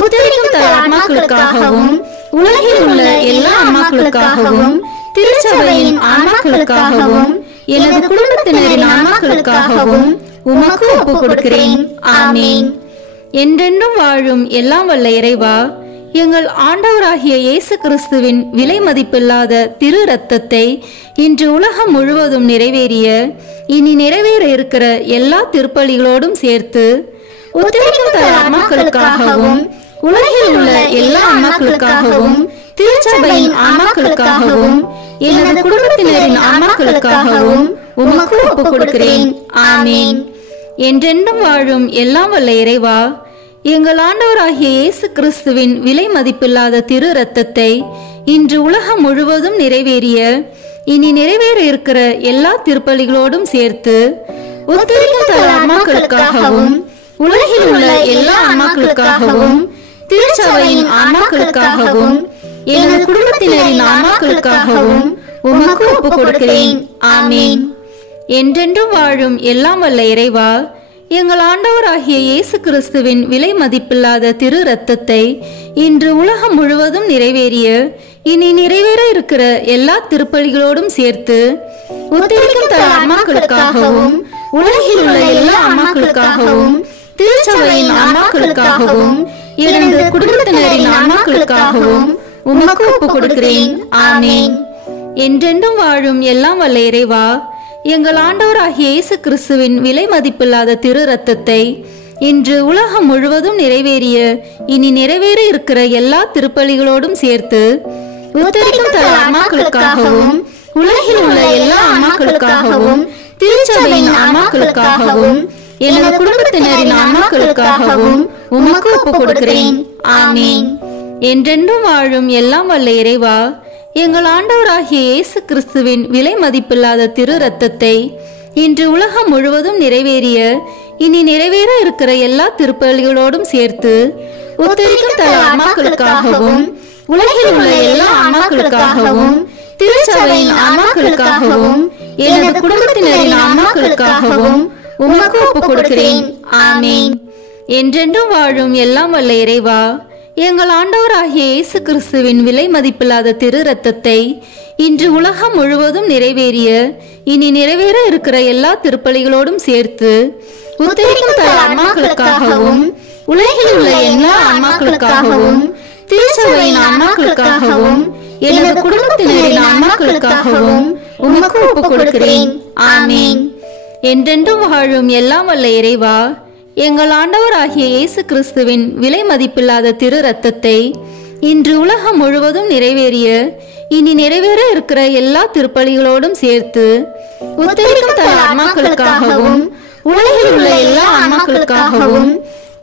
உத்தரிக்கும் தன் ஆன்மாக்களுக்காகவும் உலகில் உள்ள எல்லா ஆன்மாக்களுக்காகவும் திருச்சபையின் ஆன்மாக்களுக்காகவும் எனது குடும்பத்தினரின் ஆன்மாக்களுக்காகவும் உமக்கு ஒப்புக் கொடுக்கிறேன். ஆமீன். என்றென்றும் வாழும் எல்லாம் வல்ல இறைவா, எங்கள் ஆண்டவராகிய இயேசு கிறிஸ்துவின் விலை மதிப்பில்லாத திரு இரத்தத்தை இன்று உலகம் முழுவதும் நிறைவேறிய இனி நிறைவேற இருக்கிற எல்லா திருப்பலிகளோடும் சேர்த்து உத்தரிக்கும் தன் ஆன்மாக்களுக்காகவும் உலகில் உள்ள எல்லா ஆன்மாக்களுக்காகவும் திருச்சபையின் ஆன்மாக்களுக்காகவும் எனது குடும்பத்தினரின் ஆன்மாக்களுக்காகவும் உமக்கு ஒப்புக் கொடுக்கிறேன். ஆமீன். என்றென்றும் வாழும் எல்லாம் வல்ல இறைவா, எங்கள் ஆண்டவராகிய இயேசு கிறிஸ்துவின் விலை மதிப்பில்லாத திரு இரத்தத்தை இன்று உலகம் முழுவதும் நிறைவேறிய இனி நிறைவேற இருக்கிற எல்லா திருப்பலிகளோடும் சேர்த்து உத்தரிக்கும் தன் ஆன்மாக்களுக்காகவும் உலகில் உள்ள எல்லா ஆன்மாக்களுக்காகவும் திருச்சபையின் ஆன்மாக்களுக்காகவும் எனது குடும்பத்தினரின் ஆன்மாக்களுக்காகவும் உமக்கு ஒப்புக் கொடுக்கிறேன். ஆமீன். என்றென்றும் வாழும் எல்லாம் வல்ல இறைவா, எங்கள் ஆண்டவராகிய இயேசு கிறிஸ்துவின் விலை மதிப்பில்லாத திரு இரத்தத்தை இன்று உலகம் முழுவதும் நிறைவேறிய இனி நிறைவேற இருக்கிற எல்லா திருப்பலிகளோடும் சேர்த்து உத்தரிக்கும் தன் ஆன்மாக்களுக்காகவும் உலகில் உள்ள எல்லா ஆன்மாக்களுக்காகவும் திருச்சபையின் ஆன்மாக்களுக்காகவும் எனது குடும்பத்தினரின் ஆன்மாக்களுக்காகவும் உமக்கு ஒப்புக் கொடுக்கிறேன். ஆமீன். என்றென்றும் வாழும் எல்லாம் வல்ல இறைவா, எங்கள் ஆண்டவராகிய இயேசு கிறிஸ்துவின் விலை மதிப்பில்லாத திரு இரத்தத்தை இன்று உலகம் முழுவதும் நிறைவேறிய இனி நிறைவேற இருக்கிற எல்லா திருப்பலிகளோடும் சேர்த்து உத்தரிக்கும் தன் ஆன்மாக்களுக்காகவும் உலகில் உள்ள எல்லா ஆன்மாக்களுக்காகவும் திருச்சபையின் ஆன்மாக்களுக்காகவும் எனது குடும்பத்தினரின் ஆன்மாக்களுக்காகவும் உமக்கு ஒப்புக் கொடுக்கிறேன். ஆமீன். என்றென்றும் வாழும் எல்லாம் வல்ல இறைவா, எங்கள் ஆண்டவராகிய இயேசு கிறிஸ்துவின் விலை மதிப்பில்லாத திரு இரத்தத்தை இன்று உலகம் முழுவதும் நிறைவேறிய இனி நிறைவேற இருக்கிற எல்லா திருப்பலிகளோடும் சேர்த்து உத்தரிக்கும் தன் ஆன்மாக்களுக்காகவும் உலகில் உள்ள எல்லா ஆன்மாக்களுக்காகவும் திருச்சபையின் ஆன்மாக்களுக்காகவும் எனது குடும்பத்தினரின் ஆன்மாக்களுக்காகவும் உமக்கு ஒப்புக் கொடுக்கிறேன். ஆமீன். என்றென்றும் வாழும் எல்லாம் வல்ல இறைவா, எங்கள் ஆண்டவராகிய இயேசு கிறிஸ்துவின் விலை மதிப்பில்லாத திரு இரத்தத்தை இன்று உலகம் முழுவதும் நிறைவேறிய இனி நிறைவேற இருக்கிற எல்லா திருப்பலிகளோடும் சேர்த்து உத்தரிக்கும் தன் ஆன்மாக்களுக்காகவும் உலகில் உள்ள எல்லா ஆன்மாக்களுக்காகவும் திருச்சபையின் ஆன்மாக்களுக்காகவும் எனது குடும்பத்தினரின் ஆன்மாக்களுக்காகவும் உமக்கு ஒப்புக் கொடுக்கிறேன். ஆமீன். என்றென்றும் வாழும் எல்லாம் வல்ல இறைவா, எங்கள் ஆண்டவராகிய இயேசு கிறிஸ்துவின் விலை மதிப்பில்லாத திரு இரத்தத்தை இன்று உலகம் முழுவதும் நிறைவேறிய இனி நிறைவேற இருக்கிற எல்லா திருப்பலிகளோடும் சேர்த்து உத்தரிக்கும் தன் ஆன்மாக்களுக்காகவும் உலகில் உள்ள எல்லா ஆன்மாக்களுக்காகவும்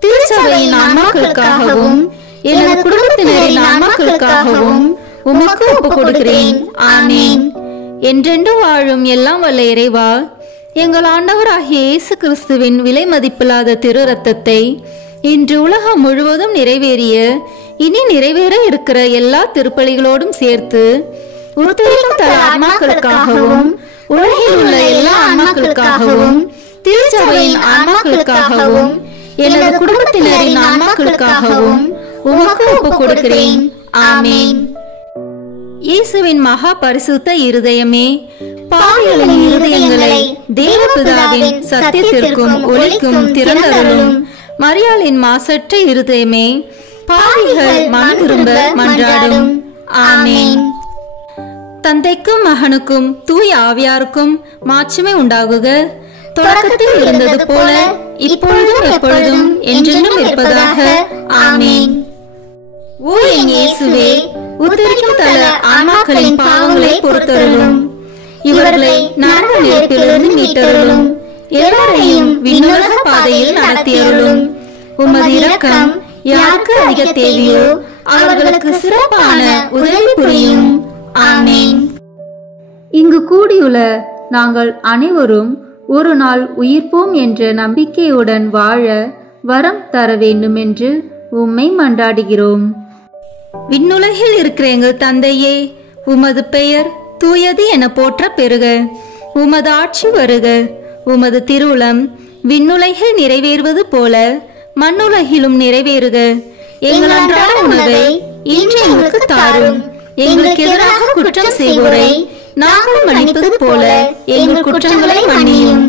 திருச்சபையின் ஆன்மாக்களுக்காகவும் எனது குடும்பத்தினரின் ஆன்மாக்களுக்காகவும் உமக்கு ஒப்புக் கொடுக்கிறேன். ஆமீன். என்றென்றும் வாழும் எல்லாம் வல்ல இறைவா, எங்கள் ஆண்டவராகிய இயேசு கிறிஸ்துவின் விலை மதிப்பில்லாத திரு இரத்தத்தை இன்று உலகம் முழுவதும் நிறைவேறிய இனி நிறைவேற இருக்கிற எல்லா திருப்பலிகளோடும் சேர்த்து உத்தரிக்கும் தல ஆன்மாக்களுக்காகவும் உலகில் உள்ள எல்லா ஆன்மாக்களுக்காகவும் திருச்சபையின் ஆன்மாக்களுக்காகவும் எனது குடும்பத்தினரின் ஆன்மாக்களுக்காகவும் உமக்கு ஒப்புக் கொடுக்கிறேன். ஆமேன். இயேசுவின் மகா பரிசுத்த இருதயமே, பாவிகளின் இருதயங்களை தேவபிதாவின் சத்தியத்திற்கும் ஒளிக்கும் திறந்தருளும். மரியாளின் மாசற்ற இருதயமே, பாவிகள் மனம் திரும்ப மன்றாடும். ஆமேன். தந்தைக்கும் மகனுக்கும் தூய ஆவியாருக்கும் மாட்சிமை உண்டாகுக. தொடக்கத்தில் இருந்தது போல இப்பொழுதும் எப்பொழுதும் என்றென்றும் இருப்பதாக. ஆமேன். ஓ என் இயேசுவே, உத்தரிக்கும் தல ஆன்மாக்களின் பாவங்களை பொறுத்தருளும். இவர்களை நரக நெருப்பிலிருந்து மீட்டருளும். எல்லாரையும் விண்ணுலக பாதையில் நடத்தியருளும். உமது இரக்கம் யாருக்கு அதிக தேவையோ அவர்களுக்கு சிறப்பான உதவி புரியும். ஆமேன். இங்கு கூடியுள்ள நாங்கள் அனைவரும் ஒரு நாள் உயிர்ப்போம் என்ற நம்பிக்கையுடன் வாழ வரம் தர வேண்டும் என்று உம்மை மன்றாடுகிறோம். விண்ணுலகில் இருக்கிற எங்கள் தந்தையே, உமது பெயர் தூயது என போற்ற பெறுக. உமது ஆட்சி வருக. உமது திருவுளம் விண்ணுலகில் நிறைவேறுவது போல மண்ணுலகிலும் நிறைவேறுக. எங்கள் அன்றாட உணவை இன்று எங்களுக்கு தாரும். எங்களுக்கு எதிராக குற்றம் செய்வோரை நாங்கள் மன்னிப்பது போல எங்கள் குற்றங்களை மன்னியும்.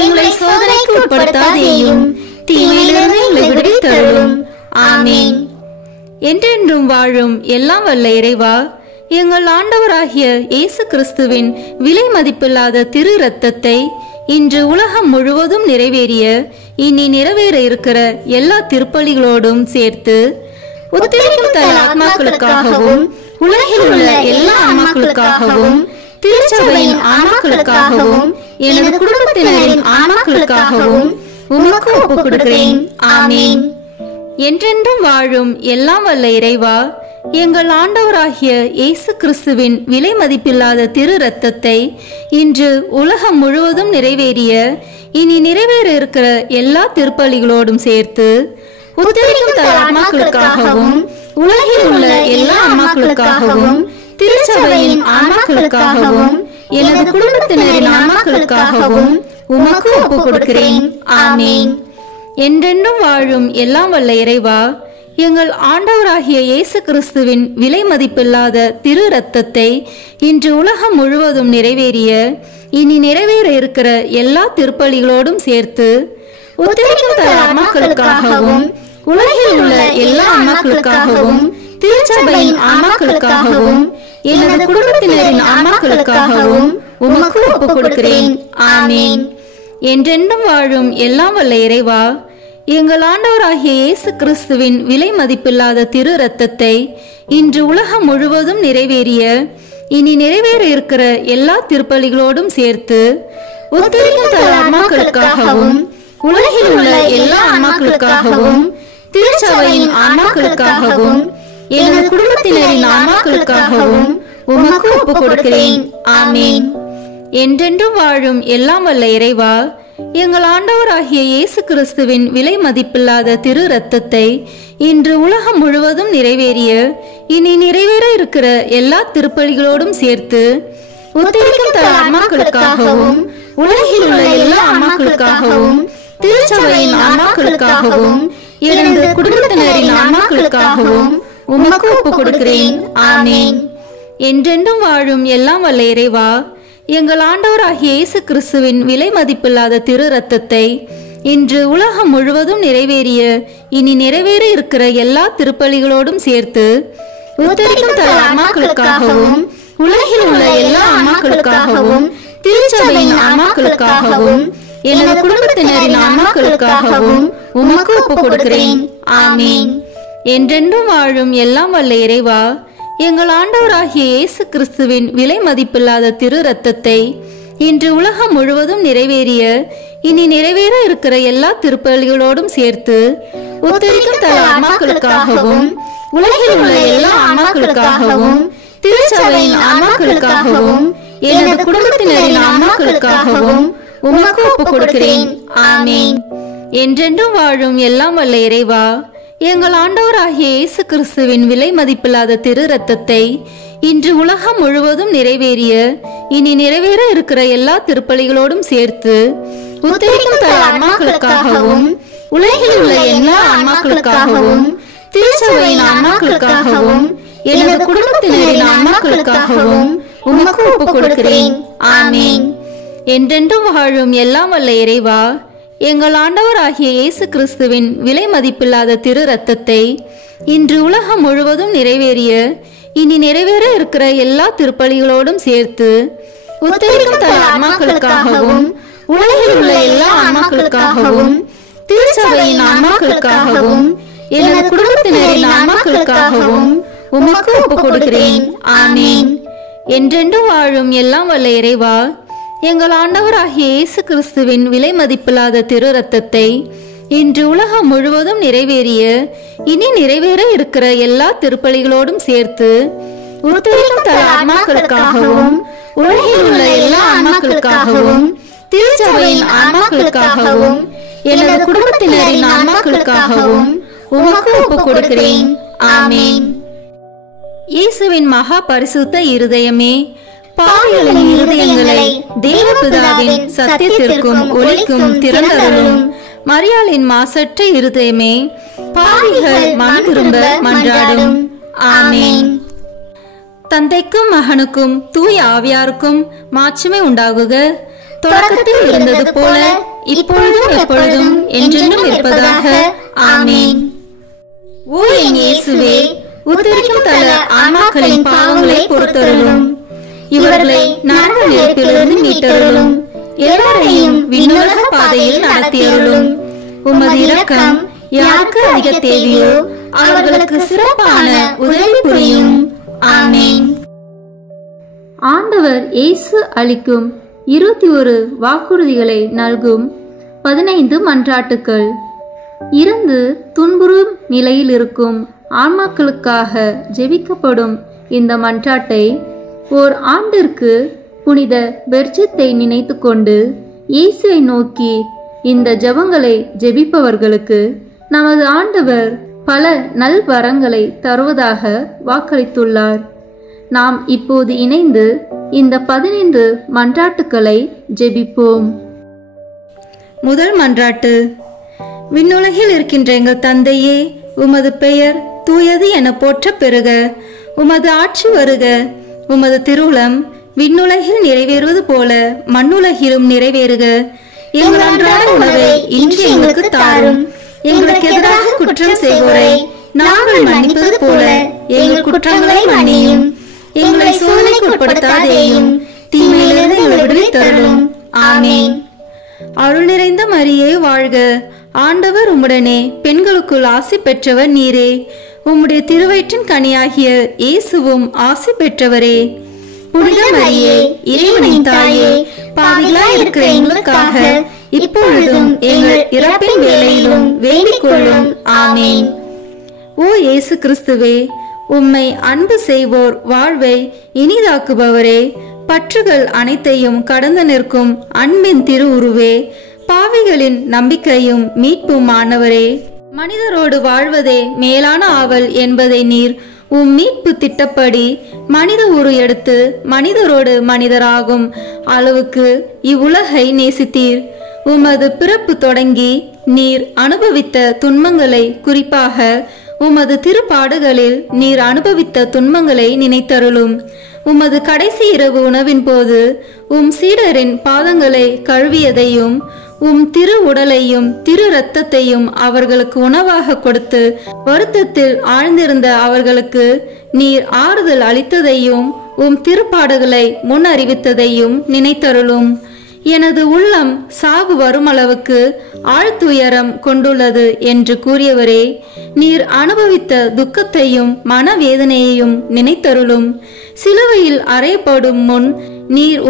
எங்களை சோதனைக்கு உட்படுத்தாதேயும், தீமையிலிருந்து எங்களை விடுவித்தருளும். ஆமேன். என்றென்றும் வாழும் எல்லாம் வல்ல இறைவா, எங்கள் ஆண்டவராகிய இயேசு கிறிஸ்துவின் விலை மதிப்பில்லாத திரு இரத்தத்தை இன்று உலகம் முழுவதும் நிறைவேறிய இனி நிறைவேற இருக்கிற எல்லா திருப்பலிகளோடும் சேர்த்து உத்தரிக்கும் தல ஆத்மாக்களுக்காகவும் உலகில் உள்ள எல்லா ஆன்மாக்களுக்காகவும் திருச்சபையின் ஆன்மாக்களுக்காகவும் எனது குடும்பத்தினரின் ஆன்மாக்களுக்காகவும் உமக்கு ஒப்புக் கொடுக்கிறேன். ஆமேன். என்றென்றும் வாழும் எல்லாம் வல்ல இறைவா, எங்கள் ஆண்டவராகிய இயேசு கிறிஸ்துவின் விலை மதிப்பில்லாத திரு இரத்தத்தை இன்று உலகம் முழுவதும் நிறைவேறிய இனி நிறைவேற இருக்கிற எல்லா திருப்பலிகளோடும் சேர்த்து உத்தரிக்கும் தல ஆன்மாக்களுக்காகவும் உலகில் உள்ள எல்லா ஆன்மாக்களுக்காகவும் திருச்சபையின் ஆன்மாக்களுக்காகவும் எனது குடும்பத்தினரின் ஆன்மாக்களுக்காகவும் உமக்கு ஒப்புக் கொடுக்கிறேன். ஆமேன். என்றென்றும் வாழும் எல்லாம் வல்ல இறைவா, எங்கள் ஆண்டவராகிய இயேசு கிறிஸ்துவின் விலை மதிப்பில்லாத திரு இரத்தத்தை இன்று உலகம் முழுவதும் நிறைவேறிய இனி நிறைவேற இருக்கிற எல்லா திருப்பலிகளோடும் சேர்த்து உத்தரிக்கும் தல ஆன்மாக்களுக்காகவும் உலகில் உள்ள எல்லா ஆன்மாக்களுக்காகவும் திருச்சபையின் ஆன்மாக்களுக்காகவும் எனது குடும்பத்தினரின் ஆன்மாக்களுக்காகவும் உமக்கு ஒப்புக் கொடுக்கிறேன். ஆமேன். என்றென்றும் வாழும் எல்லாம் வல்ல இறைவா, எங்கள் ஆண்டவராகிய இயேசு கிறிஸ்துவின் விலை மதிப்பில்லாத திரு இரத்தத்தை இன்று உலகம் முழுவதும் நிறைவேறிய இனி நிறைவேற இருக்கிற எல்லா திருப்பலிகளோடும் சேர்த்து உத்தரிக்கும் தல ஆன்மாக்களுக்காகவும் உலகில் உள்ள எல்லா ஆன்மாக்களுக்காகவும் திருச்சபையின் ஆன்மாக்களுக்காகவும் எனது குடும்பத்தினரின் ஆன்மாக்களுக்காகவும் உமக்கு ஒப்புக் கொடுக்கிறேன். ஆமேன். என்றென்றும் வாழும் எல்லாம் வல்ல இறைவா, எங்கள் ஆண்டவராகிய இயேசு கிறிஸ்துவின் விலை மதிப்பில்லாத திரு இரத்தத்தை இன்று உலகம் முழுவதும் நிறைவேறிய இனி நிறைவேற இருக்கிற எல்லா திருப்பலிகளோடும் சேர்த்து உத்தரிக்கும் தல ஆன்மாக்களுக்காகவும் உலகில் உள்ள எல்லா ஆன்மாக்களுக்காகவும் திருச்சபையின் ஆன்மாக்களுக்காகவும் எனது குடும்பத்தினரின் ஆன்மாக்களுக்காகவும் உமக்கு ஒப்புக் கொடுக்கிறேன். ஆமேன். என்றென்றும் வாழும் எல்லாம் வல்ல இறைவா, எங்கள் ஆண்டவராகிய இயேசு கிறிஸ்துவின் விலை மதிப்பில்லாத திரு இரத்தத்தை இன்று உலகம் முழுவதும் நிறைவேறிய இனி நிறைவேற இருக்கிற எல்லா திருப்பலிகளோடும் சேர்த்து உத்தரிக்கும் தல ஆன்மாக்களுக்காகவும் உலகில் உள்ள எல்லா ஆன்மாக்களுக்காகவும் திருச்சபையின் ஆன்மாக்களுக்காகவும் எனது குடும்பத்தினரின் ஆன்மாக்களுக்காகவும் உமக்கு ஒப்புக் கொடுக்கிறேன். ஆமேன். என்றென்றும் வாழும் எல்லாம் வல்ல இறைவா, எங்கள் ஆண்டவராகிய இயேசு கிறிஸ்துவின் விலை மதிப்பில்லாத திரு இரத்தத்தை இன்று உலகம் முழுவதும் நிறைவேறிய இனி நிறைவேற இருக்கிற எல்லா திருப்பலிகளோடும் சேர்த்து உத்தரிக்கும் தல ஆன்மாக்களுக்காகவும் உலகில் உள்ள எல்லா ஆன்மாக்களுக்காகவும் திருச்சபையின் ஆன்மாக்களுக்காகவும் எனது குடும்பத்தினரின் ஆன்மாக்களுக்காகவும் உமக்கு ஒப்புக் கொடுக்கிறேன். ஆமேன். என்றென்றும் வாழும் எல்லாம் வல்ல இறைவா, எங்கள் ஆண்டவராகிய இயேசு கிறிஸ்துவின் விலை மதிப்பில்லாத திரு ரத்தத்தை இன்று உலகம் முழுவதும் நிறைவேறிய இனி நிறைவேற இருக்கிற எல்லா திருப்பலிகளோடும் சேர்த்து உத்தரிக்கும் தர ஆன்மாக்களுக்காகவும் உலகில் உள்ள எல்லா ஆன்மாக்களுக்காகவும் திருச்சபையின் ஆன்மாக்களுக்காகவும் எனது குடும்பத்தினரின் ஆன்மாக்களுக்காகவும் உமக்கு ஒப்புக் கொடுக்கிறேன். ஆமேன். என்றென்றும் வாழும் எல்லாம் வல்ல இறைவா, எங்கள் ஆண்டவராகிய இயேசு கிறிஸ்துவின் விலை மதிப்பில்லாத திரு ரத்தத்தை இன்று உலகம் முழுவதும் நிறைவேறிய இனி நிறைவேற இருக்கிற எல்லா திருப்பலிகளோடும் சேர்த்து உத்தரிக்கும் தர ஆன்மாக்களுக்காகவும் உலகில் உள்ள எல்லா ஆன்மாக்களுக்காகவும் திருச்சபையின் ஆன்மாக்களுக்காகவும் எனது குடும்பத்தினரின் ஆன்மாக்களுக்காகவும் உமக்கு ஒப்புக் கொடுக்கிறேன். ஆமேன். என்றென்றும் வாழும் எல்லாம் வல்ல இறைவா, எங்கள் ஆண்டவராகிய இயேசு கிறிஸ்துவின் விலை மதிப்பில்லாத திரு ரத்தத்தை இன்று உலகம் முழுவதும் நிறைவேறிய இனி நிறைவேற இருக்கிற எல்லா திருப்பலிகளோடும் சேர்த்து உத்தரிக்கும் தர ஆன்மாக்களுக்காகவும் உலகில் உள்ள எல்லா ஆன்மாக்களுக்காகவும் திருச்சபையின் ஆன்மாக்களுக்காகவும் எனது குடும்பத்தினரின் ஆன்மாக்களுக்காகவும் உமக்கு ஒப்புக் கொடுக்கிறேன். ஆமேன். இயேசுவின் மகா பரிசுத்த இருதயமே, பாவிகளின் இருதயங்களை தேவபிதாவின் சத்தியத்திற்கும் ஒளிக்கும் திறந்தருளும். மரியாளின் மாசற்ற இருதயமே, பாவிகள் மனம் திரும்ப மன்றாடும். ஆமேன். தந்தைக்கும் மகனுக்கும் தூய ஆவியாருக்கும் மாட்சிமை உண்டாகுக. தொடக்கத்தில் இருந்தது போல இப்பொழுதும் எப்பொழுதும் என்றென்றும் இருப்பதாக. ஆமேன். ஓ என் இயேசுவே, உத்தரிக்கும் தல ஆன்மாக்களின் பாவங்களை பொறுத்தருளும். இவர்களை நரக நெருப்பிலிருந்து மீட்டருளும். எல்லாரையும் விண்ணுலக பாதையில் நடத்தியருளும். உமது இரக்கம் யாருக்கு அதிக தேவையோ அவர்களுக்கு சிறப்பான உதவி புரியும். ஆமேன். ஆண்டவர் இயேசு அளிக்கும் 21 வாக்குறுதிகளை நல்கும் 15 மன்றாட்டுக்கள். இறந்து துன்புறும் நிலையில் இருக்கும் ஆன்மாக்களுக்காக ஜெபிக்கப்படும் இந்த மன்றாட்டை ஓர் ஆண்டிற்கு புனித பெர்ஜத்தை நினைத்து கொண்டு இயேசுவை நோக்கி இந்த ஜெபங்களை ஜெபிப்பவர்களுக்கு நமது ஆண்டவர் பல நல்வரங்களை தருவதாக வாக்களித்துள்ளார். நாம் இப்போது இணைந்து இந்த 15 மன்றாட்டுக்களை ஜெபிப்போம். முதல் மன்றாட்டு. விண்ணுலகில் இருக்கின்ற எங்கள் தந்தையே, உமது பெயர் தூயது என போற்ற பெறுக. உமது ஆட்சி வருக. உமது திருவுளம் விண்ணுலகில் நிறைவேறுவது போல மண்ணுலகிலும் நிறைவேறுக. எங்கள் அன்றாட உணவை இன்று எங்களுக்கு தாரும். எங்களுக்கு எதிராக குற்றம் செய்வோரை நாங்கள் மன்னிப்பது போல எங்கள் குற்றங்களை மன்னியும். எங்களை சோதனைக்கு உட்படுத்தாதேயும், தீமையிலிருந்து எங்களை விடுவித்தருளும். ஆமேன். அருள் நிறைந்த மரியே வாழ்க. ஆண்டவர் உம்முடனே, பெண்களுக்குள் ஆசி பெற்றவர் நீரே. உம்முடைய திருவயிற்றின் கனியாகிய இயேசுவும் ஆசி பெற்றவரே. புனித மரியே, இறைவனின் தாயே, பாவிகளாய் இருக்கிற எங்களுக்காக இப்பொழுதும் எங்கள் இறப்பின் வேளையிலும் வேண்டிக் கொள்ளும். ஆமேன். ஓ இயேசு கிறிஸ்துவே, உம்மை அன்பு செய்வோர் வாழ்வை இனிதாக்குபவரே, பற்றுகள் அனைத்தையும் கடந்து நிற்கும் அன்பின் திரு உருவே, பாவிகளின் நம்பிக்கையும் மீட்பும் ஆனவரே, மனிதரோடு வாழ்வதே மேலான ஆவல் என்பதை நீர் உம் மீட்பு திட்டப்படி மனித உரு எடுத்து மனிதரோடு மனிதராகும் அளவுக்கு இவ்வுலகை நேசித்தீர். உமது பிறப்பு தொடங்கி நீர் அனுபவித்த துன்பங்களை, குறிப்பாக உமது திருப்பாடுகளில் நீர் அனுபவித்த துன்பங்களை நினைத்தருளும். உமது கடைசி இரவு உணவின் போது சீடரின் பாதங்களை கழுவியதையும் திரு உடலையும் திரு இரத்தத்தையும் அவர்களுக்கு உணவாக கொடுத்து வருத்தத்தில் ஆழ்ந்திருந்த அவர்களுக்கு நீர் ஆறுதல் அளித்ததையும் திருப்பாடுகளை முன் அறிவித்ததையும் நினைத்தருளும். எனது உள்ளம் சாவு வருமளவுக்கு ஆழ்துயரம் கொண்டுள்ளது என்று கூறியவரே, நீர் அனுபவித்த துக்கத்தையும் மனவேதனையையும் நினைத்தருளும். சிலுவையில் அறையப்படும் முன் நீர்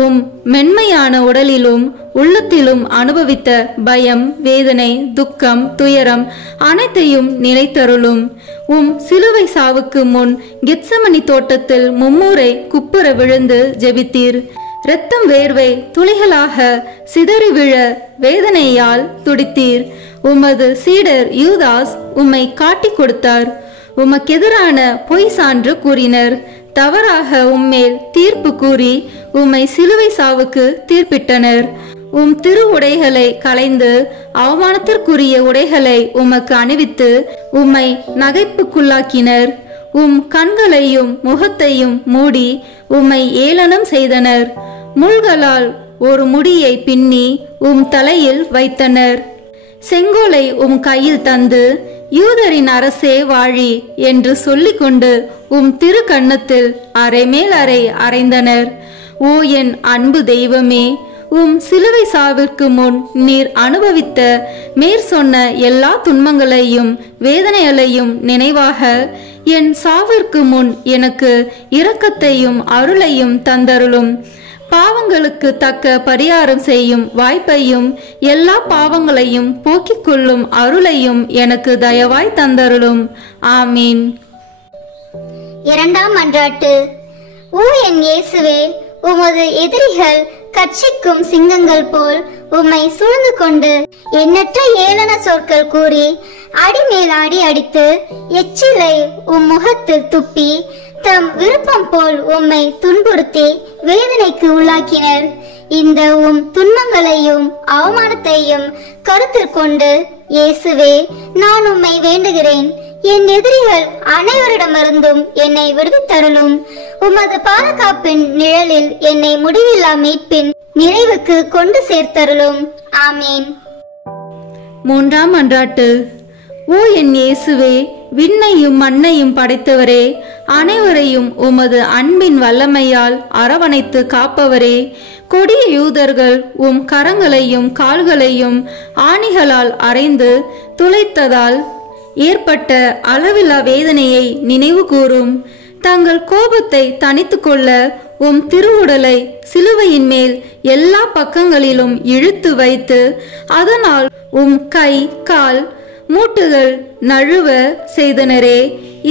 மென்மையான உடலிலும் உள்ளத்திலும் அனுபவித்த பயம், வேதனை, துக்கம், துயரம் அனைத்தையும் நினைத்தருளும். சிலுவை சாவுக்கு முன் கெத்சமனி தோட்டத்தில் மும்முறை குப்புற விழுந்து ஜெபித்தீர். இரத்தம் வேர்வை துளிகளாக சிதறி விழ வேதனையால் துடித்தீர். உமது சீடர் யூதாஸ் உம்மை காட்டிக் கொடுத்தார். உமக்கெதிரான பொய் சான்று கூறினர். தவறாக உம்மேல் தீர்ப்பு கூறி உம்மை சிலுவை சாவுக்கு தீர்ப்பிட்டனர். உம் திரு உடைகளை களைந்து அவமானத்திற்குரிய உடைகளை உமக்கு அணிவித்து உம்மை நகைப்புக்குள்ளாக்கினர். உம் கண்களையும் முகத்தையும் மூடி உம்மை ஏளனம் செய்தனர். முள்களால் ஒரு முடியை பின்னி உம் தலையில் வைத்தனர். செங்கோலை உம் கையில் தந்து யூதரின் அரசே வாழி என்று சொல்லிக்கொண்டு உம் திரு கன்னத்தில் அரை மேல் அறை அறைந்தனர். ஓ என் அன்பு தெய்வமே, உம் சிலுவை சாவிற்கு முன் நீர் அனுபவித்த மேற் சொன்ன எல்லா துன்பங்களையும் வேதனைகளையும் நினைவாக என் சாவிற்கு முன் எனக்கு இரக்கத்தையும் அருளையும் தந்தருளும். பாவங்களுக்கு தக்க பரிகாரம் செய்யும் வாய்ப்பையும் எல்லா பாவங்களையும் போக்கிக் கொள்ளும் அருளையும் எனக்கு தயவாய் தந்தருளும். ஆமீன். இரண்டாம் மன்றாட்டு. ஓ என் இயேசுவே, உமது எதிரிகள் கட்சிக்கும் சிங்கங்கள் போல் உம்மை சூழ்ந்து கொண்டு எண்ணற்ற ஏளன சொற்கள் கூறி அடிமேல் அடி அடித்து எச்சிலை உம் முகத்தில் துப்பி தம் விருப்பம் போல் உம்மை துன்புறுத்தி வேதனைக்கு உள்ளாக்கினர். இந்த உம் துன்பங்களையும் அவமானத்தையும் கருத்தில் கொண்டு இயேசுவே, நான் உம்மை வேண்டுகிறேன். என் எதிரிகள் அனைவரிடமிருந்தும் என்னை விடுவித்தருளும். உமது பாதுகாப்பின் நிழலில் என்னை முடிவில்லா மீட்பின் நிறைவுக்கு கொண்டு சேர்த்தருளும். ஆமீன். மூன்றாம் மன்றாட்டு. ஓ என் இயேசுவே, விண்ணையும் மண்ணையும் படைத்தவரே, அனைவரையும் உமது அன்பின் வல்லமையால் அரவணைத்து காப்பவரே, கொடிய யூதர்கள் உம் கரங்களையும் கால்களையும் ஆணிகளால் அறைந்து துளைத்ததால் ஏற்பட்ட அளவில்லா வேதனையை நினைவு கூறும். தங்கள் கோபத்தை தணித்து கொள்ள உம் திருவுடலை சிலுவையின் மேல் எல்லா பக்கங்களிலும் இழுத்து வைத்து அதனால் உம் கை கால் மூட்டுகள் நழுவ செய்தனரே,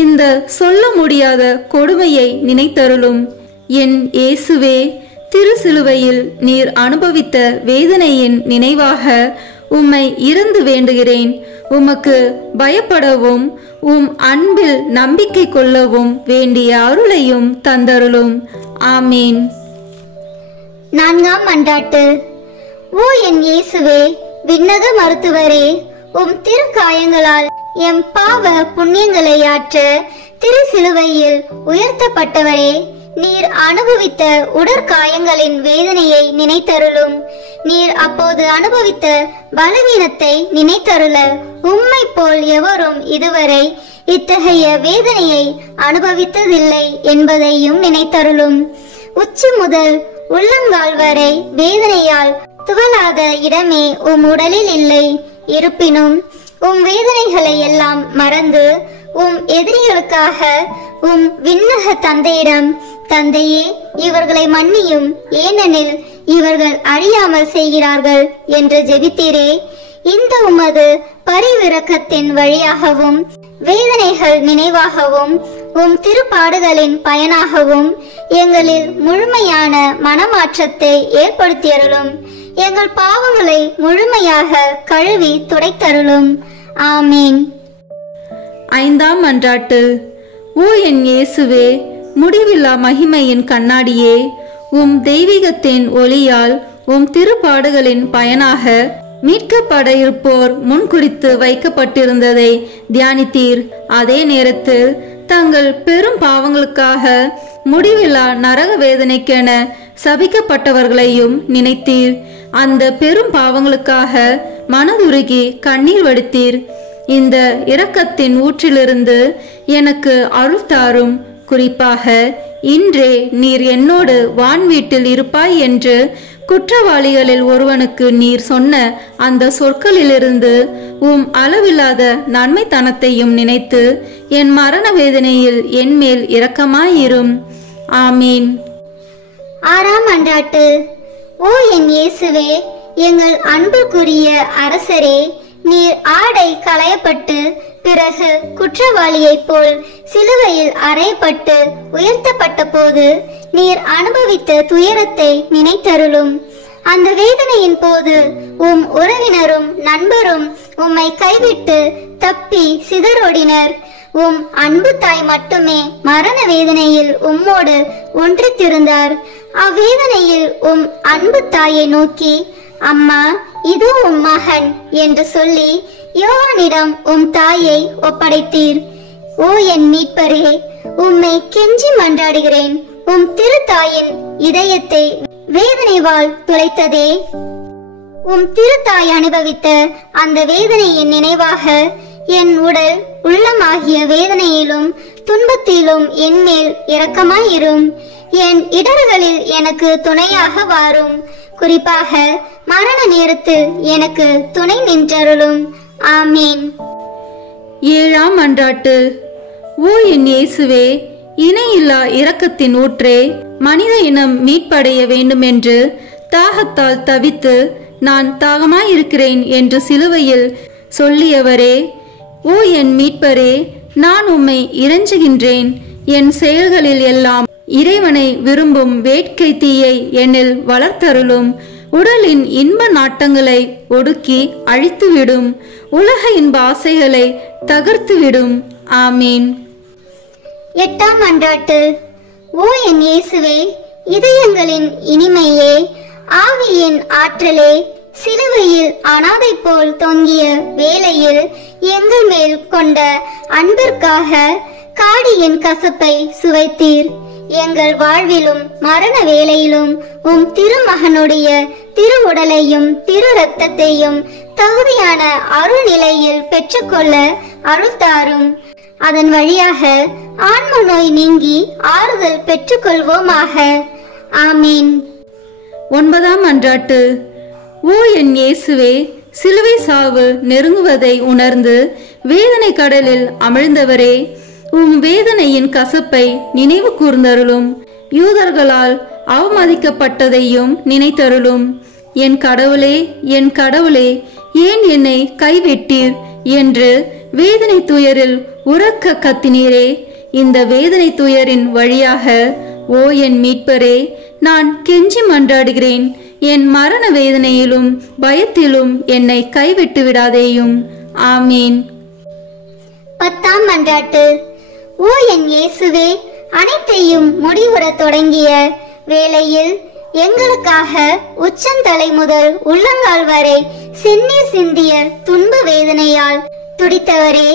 இந்த சொல்ல முடியாத கொடுமையை நினைத்தருளும். என் இயேசுவே, திரு சிலுவையில் நீர் அனுபவித்த வேதனையின் நினைவாக உம்மை இருந்து வேண்டுகிறேன். உமக்கு பயப்படவும் உம் அன்பில் நம்பிக்கை கொள்ளவும் வேண்டிய அருளையும் தந்தருளும். ஆமீன். நான்காம் மன்றாட்டு. ஓ என் இயேசுவே, விண்ணக மருத்துவரே, உம் திரு காயங்களால் எம் பாவ புண்ணியங்களை ஆற்ற திரு சிலுவையில் உயர்த்தப்பட்டவரே, நீர் அனுபவித்த உடற்காயங்களின் வேதனையை நினைத்தருளும். நீர் அப்போது அனுபவித்த பலவீனத்தை நினைத்தருள உம்மை போல் எவரும் இதுவரை இத்தகைய வேதனையை அனுபவித்ததில்லை என்பதையும் நினைத்தருளும். உச்சி முதல் உள்ளங்கால் வரை வேதனையால் துவளாத இடமே உம் உடலில் இல்லை. இருப்பினும் உம் வேதனைகளை எல்லாம் மறந்து உம் எதிரிகளுக்காக உம் விண்ணக தந்தையிடம், தந்தையே, இவர்களை மன்னியும், ஏனெனில் இவர்கள் அறியாமல் செய்கிறார்கள் என்று ஜெபித்தீரே. இந்த உமது பரிவிரக்கத்தின் வழியாகவும் வேதனைகள் நினைவாகவும் உம் திருப்பாடுகளின் பயனாகவும் எங்களில் முழுமையான மனமாற்றத்தை ஏற்படுத்தியருளும். எங்கள் பாவங்களை முழுமையாக கழுவி துடைத்தருளும். ஆமீன். ஐந்தாம் மன்றாட்டு. ஓ என் இயேசுவே, முடிவில்லா மகிமையின் கண்ணாடியே, உம் தெய்வீகத்தின் ஒளியால் உம் திருப்பாடுகளின் பயனாக மீட்கப்பட இருப்போர் முன்குறித்து வைக்கப்பட்டிருந்ததை தியானித்தீர். அதே நேரத்தில் தங்கள் பெரும் பாவங்களுக்காக முடிவில்லா நரக வேதனைக்கென சபிக்கப்பட்டவர்களையும் நினைத்தீர். அந்த பெரும் பாவங்களுக்காக மனதுருகி கண்ணீர் வடித்தீர். இந்த இரக்கத்தின் ஊற்றிலிருந்து எனக்கு அருள் தாரும். குறிப்பாக இன்றே நீர் என்னோடு வான் வீட்டில் இருப்பாய் என்று குற்றவாளிகளில் ஒருவனுக்கு நீர் சொன்ன அந்த சொற்களிலிருந்து உம் அளவில்லாத நன்மைத்தனத்தையும் நினைத்து என் மரண வேதனையில் என்மேல் இரக்கமாயிரும். ஆமீன். ஆறாம் மன்றாட்டு. ஓ என் இயேசுவே, எங்கள் அன்புக்குரிய அரசரே, நீர் ஆடை களையப்பட்டு பிறகு குற்றவாளியைப் போல் சிலுவையில் அறையப்பட்டு உயர்த்தப்பட்ட போது நீர் அனுபவித்த துயரத்தை நினைத்தருளும். அந்த வேதனையின் போது உம் உறவினரும் நண்பரும் உம்மை கைவிட்டு தப்பி சிதறோடினர். உம் அன்பு தாய் மட்டுமே மரண வேதனையில் உம்மோடு ஒன்றித்திருந்தார். அவ்வேதனையில் உம் அன்பு தாயை நோக்கி, அம்மா, இதோ உம் மகன் என்று சொல்லி யோவானிடம் உம் தாயை ஒப்படைத்தீர். ஓ என் மீட்பரே, உம்மை கெஞ்சி மன்றாடுகிறேன். உம் திருத்தாயின் இதயத்தை வேதனைவால் துளைத்ததே. உம் திருத்தாய் அனுபவித்த அந்த வேதனையின் நினைவாக என் உடல் உள்ளமாகிய வேதனையிலும் துன்பத்திலும் என்மேல் இரக்கமாயிரும். என் இடர்களில் எனக்கு துணையாக வாரும். குறிப்பாக மரண நேரத்தில் எனக்கு துணை நின்றருளும். ஆமீன். ஏழாம் மன்றாட்டு. ஓ என் இயேசுவே, இணையில்லா இரக்கத்தின் ஊற்றே, மனித இனம் மீட்படைய வேண்டுமென்று தாகத்தால் தவித்து நான் தாகமாயிருக்கிறேன் என்று சிலுவையில் சொல்லியவரே, ஓ என் மீட்பரே, நான் உம்மை இறைஞ்சுகின்றேன். என் செயல்களில் எல்லாம் இறைவனை விரும்பும் வேட்கை தீயை என்னில் வளர்த்தருளும். உடலின் இன்ப நாட்டங்களை ஒடுக்கி அழித்துவிடும். உலக இன்ப ஆசைகளை தகர்த்துவிடும். ஆமீன். எட்டாம் மன்றாட்டு. ஓ என் இயேசுவே, இதயங்களின் இனிமையே, ஆவியின் ஆற்றலே, சிலுவையில் அனாதை போல் தொங்கிய வேளையில் எங்கள் மேல் கொண்ட அன்பிற்காக காடியின் கசப்பை சுவைத்தீர். எங்கள் வாழ்விலும் மரண வேளையிலும் உம் திருமகனுடைய திரு உடலையும் திரு இரத்தத்தையும் தகுதியான அருள் நிலையில் பெற்றுக்கொள்ள அருள்தாரும். அதன் வழியாக ஆன்ம நோய் நீங்கி ஆறுதல் பெற்றுக்கொள்வோமாக. ஆமீன். ஒன்பதாம் மன்றாட்டு. ஓ என் இயேசுவே, சிலுவை சாவு நெருங்குவதை உணர்ந்து வேதனை கடலில் அமிழ்ந்தவரே, உம் வேதனையின் கசப்பை நினைவு கூர்ந்தருளும். யூதர்களால் அவமதிக்கப்பட்டதையும் நினைத்தருளும். என் கடவுளே, என் கடவுளே, ஏன் என்னை கைவிட்டீர் என்று வேதனை துயரில் உரக்க கத்தினீரே. இந்த வேதனை துயரின் வழியாக ஓ என் மீட்பரே, நான் கெஞ்சி மன்றாடுகிறேன். என் மரண வேதனையிலும் பயத்திலும் என்னை கைவிட்டு விடாதேயும். ஆமீன். பத்தாம் மன்றாட்டு. ஓ என் இயேசுவே, அனைத்தையும் முடிவுற தொடங்கிய வேளையில் எங்களுக்காக உச்சந்தலை முதல் உள்ளங்கால் வரை செந்நீர் சிந்திய துன்ப வேதனையால் துடித்தவரே,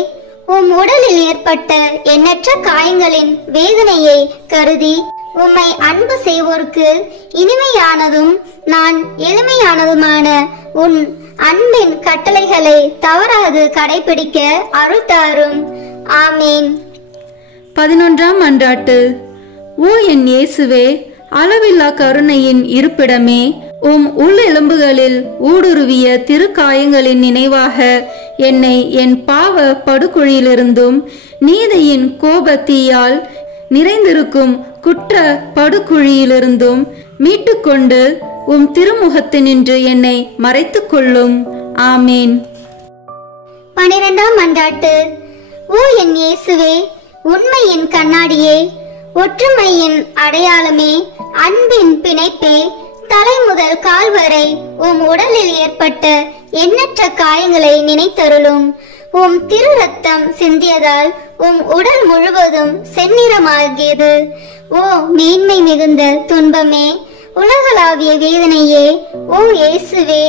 உம் உடலில் ஏற்பட்ட எண்ணற்ற காயங்களின் வேதனையை கருதி உம்மை அன்பு செய்வோருக்கு இனிமையானதும் நான் எளிமையானதுமான உன் அன்பின் கட்டளைகளை தவறாது கடைபிடிக்க அருள் தாரும். ஆமீன். 11ஆம் மன்றாட்டு. ஓ என் இயேசுவே, அளவில்லா கருணையின் இருப்பிடமே, உம் உள்ளெலும்புகளில் ஊடுருவிய திருக்காயங்களின் நினைவாக என்னை என் பாவ படுகுழியிலிருந்தும் நீதியின் கோபத்தீயால் நிறைந்திருக்கும் குற்ற படுகுழியிலிருந்தும் மீட்டுக்கொண்டு உம் திருமுகத்தினின்று என்னை மறைத்துக் கொள்ளும். ஆமீன். 12ஆம் மன்றாட்டு. ஓ என் இயேசுவே, உண்மையின் கண்ணாடியே, ஒற்றுமையின் அடையாளமே, அன்பின் பிணைப்பே, தலை முதல் கால் வரை உம் உடலில் ஏற்பட்ட எண்ணற்ற காயங்களை நினைத்தருளும். உம் திரு ரத்தம் சிந்தியதால் உம் உடல் முழுவதும் செந்நிறமாகியது. ஓ மேன்மை மிகுந்த துன்பமே, உலகளாவிய வேதனையே, ஓ இயேசுவே,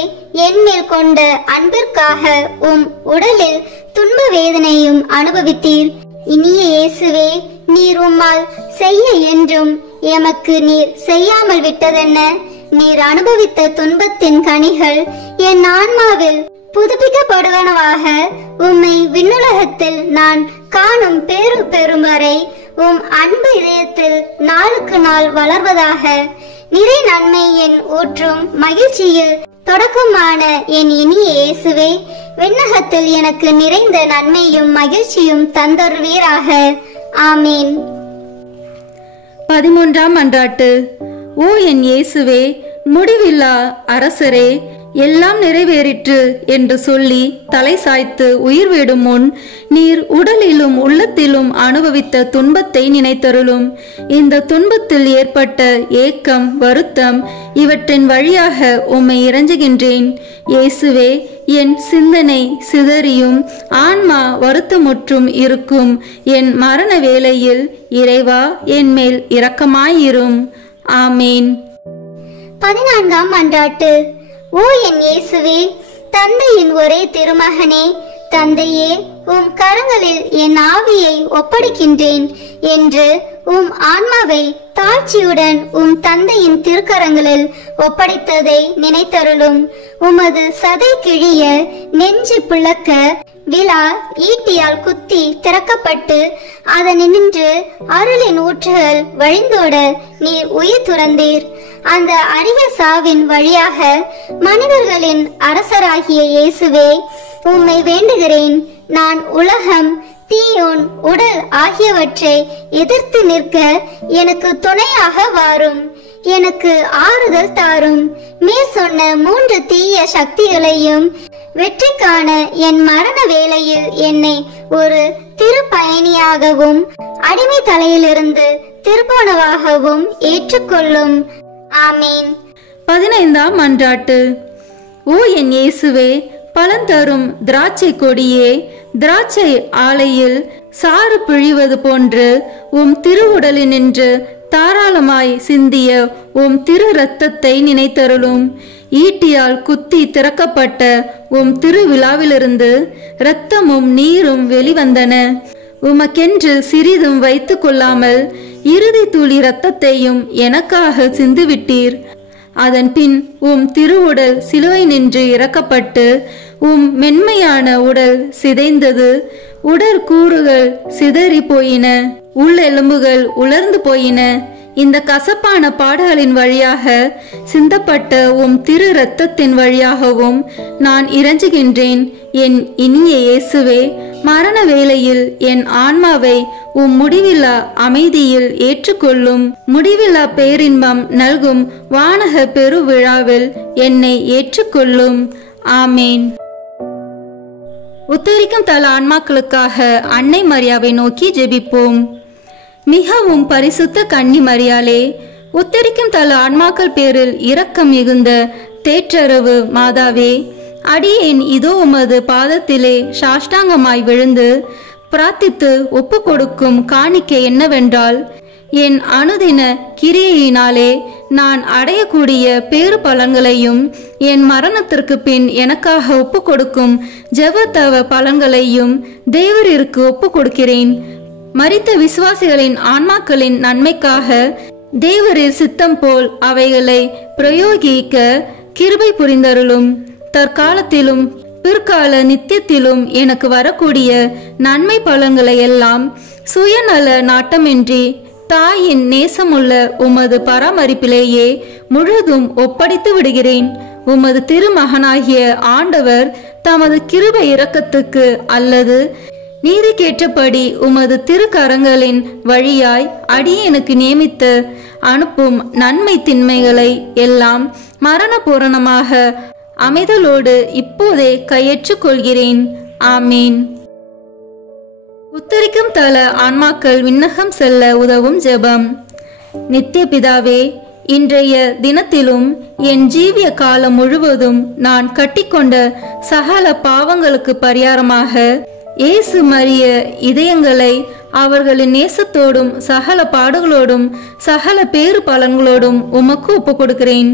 என்மேல் கொண்ட அன்பிற்காக உம் உடலில் துன்ப வேதனையும் அனுபவித்தீர். இனிய இயேசுவே, நீர் உம்மால் செய்ய என்றும் எமக்கு நீர் செய்யாமல் விட்டதென்ன? நீர் அனுபவித்த துன்பத்தின் கனிகள் என் ஆன்மாவில் புதுப்பிக்கப்படுவனவாக உம்மை விண்ணுலகத்தில் நான் காணும் பேரு பெறும் வரை உம் அன்பு இதயத்தில் நாளுக்கு நாள் வளர்வதாக. நிறை நன்மையின் ஊற்றும் மகிழ்ச்சியில் தொடக்கமான என் இனிய இயேசுவே, விண்ணகத்தில் எனக்கு நிறைந்த நன்மையும் மகிழ்ச்சியும் தந்தருவீராக. ஆமீன். 13ஆம் மன்றாட்டு. ஓ என் இயேசுவே, முடிவில்லா அரசரே, எல்லாம் நிறைவேறிற்று என்று சொல்லி தலை சாய்த்து உயிர் விடும் முன் நீர் உடலிலும் உள்ளத்திலும் அனுபவித்த துன்பத்தை நினைத்தருளும். இந்த துன்பத்தில் ஏற்பட்ட ஏக்கம், வருத்தம் இவற்றின் வழியாக உம்மை இறைஞ்சுகின்றேன். இயேசுவே, என் சிந்தனை சிதறியும் ஆன்மா வருத்தமுற்றும் இருக்கும் என் மரண வேளையில் இறைவா என் மேல் இரக்கமாயிரும். ஆமேன். 14ஆம் மன்றாட்டு. ஓ என் இயேசுவே, தந்தையின் ஒரே திருமகனே, தந்தையே, உம் கரங்களில் என் ஆவியை ஒப்படைக்கின்றேன் என்று உம் ஆன்மாவை தாழ்ச்சியுடன் உம் தந்தையின் திருக்கரங்களில் ஒப்படைத்ததை நினைத்தருளும். உமது சதை கிழிய, நெஞ்சு பிளக்க, விழா ஈட்டியால் குத்தி திறக்கப்பட்டு அதனின்று அருளின் ஊற்றுகள் வழிந்தோட நீர் உயிர் துறந்தீர். அந்த அரிய சாவின் வழியாக மனிதர்களின் அரசராகிய இயேசுவே, உம்மை வேண்டுகிறேன். நான் உலகம், தீயோன், உடல் ஆகியவற்றை எதிர்த்து நிற்க எனக்கு துணையாக வாரும். எனக்கு ஆறுதல் தாரும். மேற் சொன்ன 3 தீய சக்திகளையும் வெற்றி காண என் மரண வேளையில் என்னை ஒரு திருப்பயணியாகவும் அடிமை தலையிலிருந்து திருப்போனவாகவும் ஏற்றுக்கொள்ளும். ஆமீன். 15ஆம் மன்றாட்டு. ஓ என் இயேசுவே, பலந்தரும் திராட்சை கொடியே, திராட்சை ஆலையில் சாறு பிழிவது போன்று உம் திருவுடலினின்று தாராளமாய் சிந்திய உம் திரு இரத்தத்தை நினைத்தருளும். ஈட்டியால் குத்தி திறக்கப்பட்ட உம் திருவிழாவிலிருந்து இரத்தமும் நீரும் வெளிவந்தன. உமக்கென்று சிறிதும் வைத்து கொள்ளாமல் இறுதி துளி இரத்தத்தையும் எனக்காக சிந்துவிட்டீர். அதன் பின் உம் திருவுடல் சிலுவை நின்று இறக்கப்பட்டு உம் மென்மையான உடல் சிதைந்தது. உடற்கூறுகள் சிதறி போயின, உள்ளெலும்புகள் உலர்ந்து போயின. இந்த கசப்பான பாடுகளின் வழியாக சிந்தப்பட்ட உம் திரு இரத்தத்தின் வழியாகவும் நான் இறைஞ்சுகின்றேன். என் இனிய இயேசுவே, மரண வேளையில் என் ஆன்மாவை உம் முடிவில்லா அமைதியில் ஏற்றுக்கொள்ளும். முடிவில்லா பேரின்பம் நல்கும் வானக பெருவிழாவில் என்னை ஏற்றுக்கொள்ளும். ஆமேன். உத்தரிக்கும் தல ஆன்மாக்களுக்காக அன்னை மரியாவை நோக்கி ஜெபிப்போம். மிகவும் பரிசுத்த கன்னி மரியாளே, உத்தரிக்கும் தல ஆன்மாக்கள் பேரில் இரக்கம் மிகுந்த தேற்றரவு மாதாவே, அடியேன் இதோ உமது பாதத்திலே சாஷ்டாங்கமாய் விழுந்து பிரார்த்தித்து ஒப்பு கொடுக்கும் காணிக்கை என்னவென்றால், என் அனுதின கிரியையினாலே நான் அடையக்கூடிய பேறு பலன்களையும் என் மரணத்திற்கு பின் எனக்காக ஒப்பு கொடுக்கும் ஜெபத்தவ பலன்களையும் தேவரிற்கு ஒப்பு கொடுக்கிறேன். மரித்த விசுவாசிகளின் ஆன்மாக்களின் நன்மைக்காக தேவரின் சித்தம் போல் அவைகளை பிரயோகிக்க கிருபை புரிந்தருளும். தற்காலத்திலும் பிற்கால நித்தியத்திலும் எனக்கு வரக்கூடிய நன்மை பலன்களை எல்லாம் சுயநல நாட்டமின்றி தாயின் நேசமுள்ள உமது பராமரிப்பிலேயே முழுதும் ஒப்படைத்து விடுகிறேன். உமது திருமகனாகிய ஆண்டவர் தமது கிருபை இரக்கத்துக்கு அல்லது நீதிக்கேற்றபடி உமது திருக்கரங்களின் வழியாய் அடியேனுக்கு நியமித்து அனுப்பும் நன்மை திண்மைகளை எல்லாம் மரண பூரணமாக அமைதலோடு இப்போதே கையேற்றுக் கொள்கிறேன். ஆமீன். உத்தரிக்கும் தல ஆன்மாக்கள் விண்ணகம் செல்ல உதவும் ஜெபம். நித்திய பிதாவே, இன்றைய தினத்திலும் என் ஜீவிய காலம் முழுவதும் நான் கட்டிக்கொண்ட சகல பாவங்களுக்கு பரிகாரமாக இயேசு மரிய இதயங்களை அவர்களின் நேசத்தோடும் சகல பாடுகளோடும் சகல பேறு பலன்களோடும் உமக்கு ஒப்பு கொடுக்கிறேன்.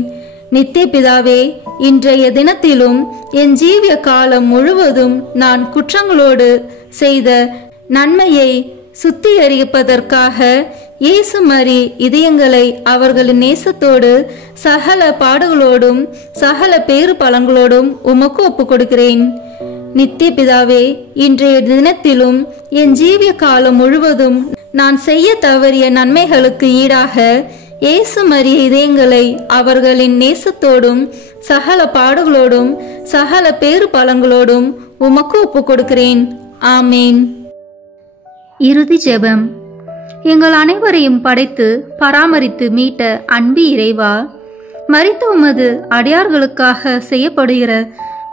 நித்திய பிதாவே, இன்றைய தினத்திலும் என் ஜீவிய காலம் முழுவதும் நான் குற்றங்களோடு செய்த நன்மையை சுத்திகரிப்பதற்காக இயேசு மரி இதயங்களை அவர்களின் நேசத்தோடு சகல பாடுகளோடும் சகல பேறு பலன்களோடும் உமக்கு ஒப்பு கொடுக்கிறேன். நித்திய பிதாவே, இன்றைய தினத்திலும் என் ஜீவிய காலம் முழுவதும் நான் செய்ய தவறிய நன்மைகளுக்கு ஈடாக இயேசு மரிய இதயங்களை அவர்களின் நேசத்தோடும் சகல பாடுகளோடும் சகல பேறு பலன்களோடும் உமக்கு ஒப்பு கொடுக்கிறேன். ஆமீன். இறுதி ஜெபம். எங்கள் அனைவரையும் படைத்து பராமரித்து மீட்ட அன்பு இறைவா, மரித்த உமது அடியார்களுக்காக செய்யப்படுகிற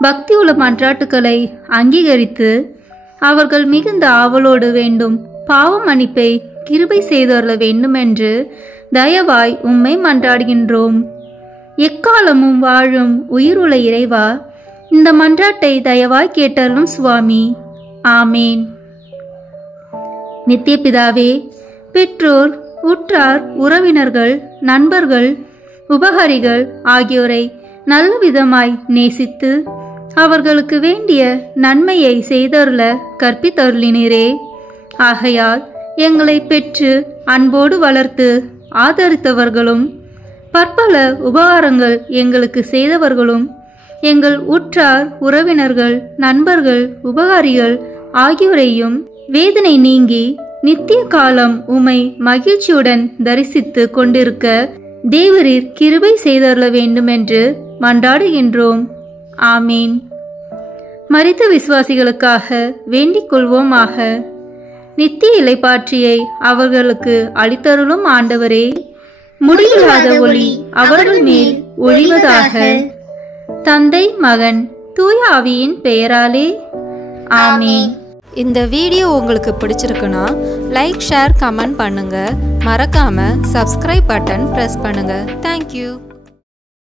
பக்தியுள்ள மன்றாட்டுக்களை அங்கீகரித்து அவர்கள் மிகுந்த ஆவலோடு வேண்டும் பாவ மன்னிப்பை கிருபை செய்தருள வேண்டுமென்று தயவாய் உம்மை மன்றாடுகின்றோம். எக்காலமும் வாழும் உயிருள்ள இறைவா, இந்த மன்றாட்டை தயவாய் கேட்டருளும் சுவாமி. ஆமேன். நித்திய பிதாவே, பெற்றோர், உற்றார், உறவினர்கள், நண்பர்கள், உபகாரிகள் ஆகியோரை நல்ல விதமாய் நேசித்து அவர்களுக்கு வேண்டிய நன்மையை செய்தருள கற்பித்தருளினீரே. ஆகையால் எங்களை பெற்று அன்போடு வளர்த்து ஆதரித்தவர்களும் பற்பல உபகாரங்கள் எங்களுக்கு செய்தவர்களும் எங்கள் உற்றார், உறவினர்கள், நண்பர்கள், உபகாரிகள் ஆகியோரையும் வேதனை நீங்கி நித்திய காலம் உம்மை மகிழ்ச்சியுடன் தரிசித்து கொண்டிருக்க தேவரீர் கிருபை செய்தருள வேண்டும் என்று மன்றாடுகின்றோம். ஆமீன். மரித்த விசுவாசிகளுக்காக வேண்டிக் கொள்வோமாக. நித்திய இளைப்பாற்றியை அவர்களுக்கு அளித்தருளும் ஆண்டவரே, முடிவில்லாத ஒளி அவர்கள் மேல் ஒழிவதாக. தந்தை, மகன், தூய ஆவியின் பெயராலே ஆமீன். இந்த வீடியோ உங்களுக்கு பிடிச்சிருக்குன்னா லைக், ஷேர், கமெண்ட் பண்ணுங்க. மறக்காம சப்ஸ்கிரைப் பட்டன் பிரஸ் பண்ணுங்க. தேங்க்யூ.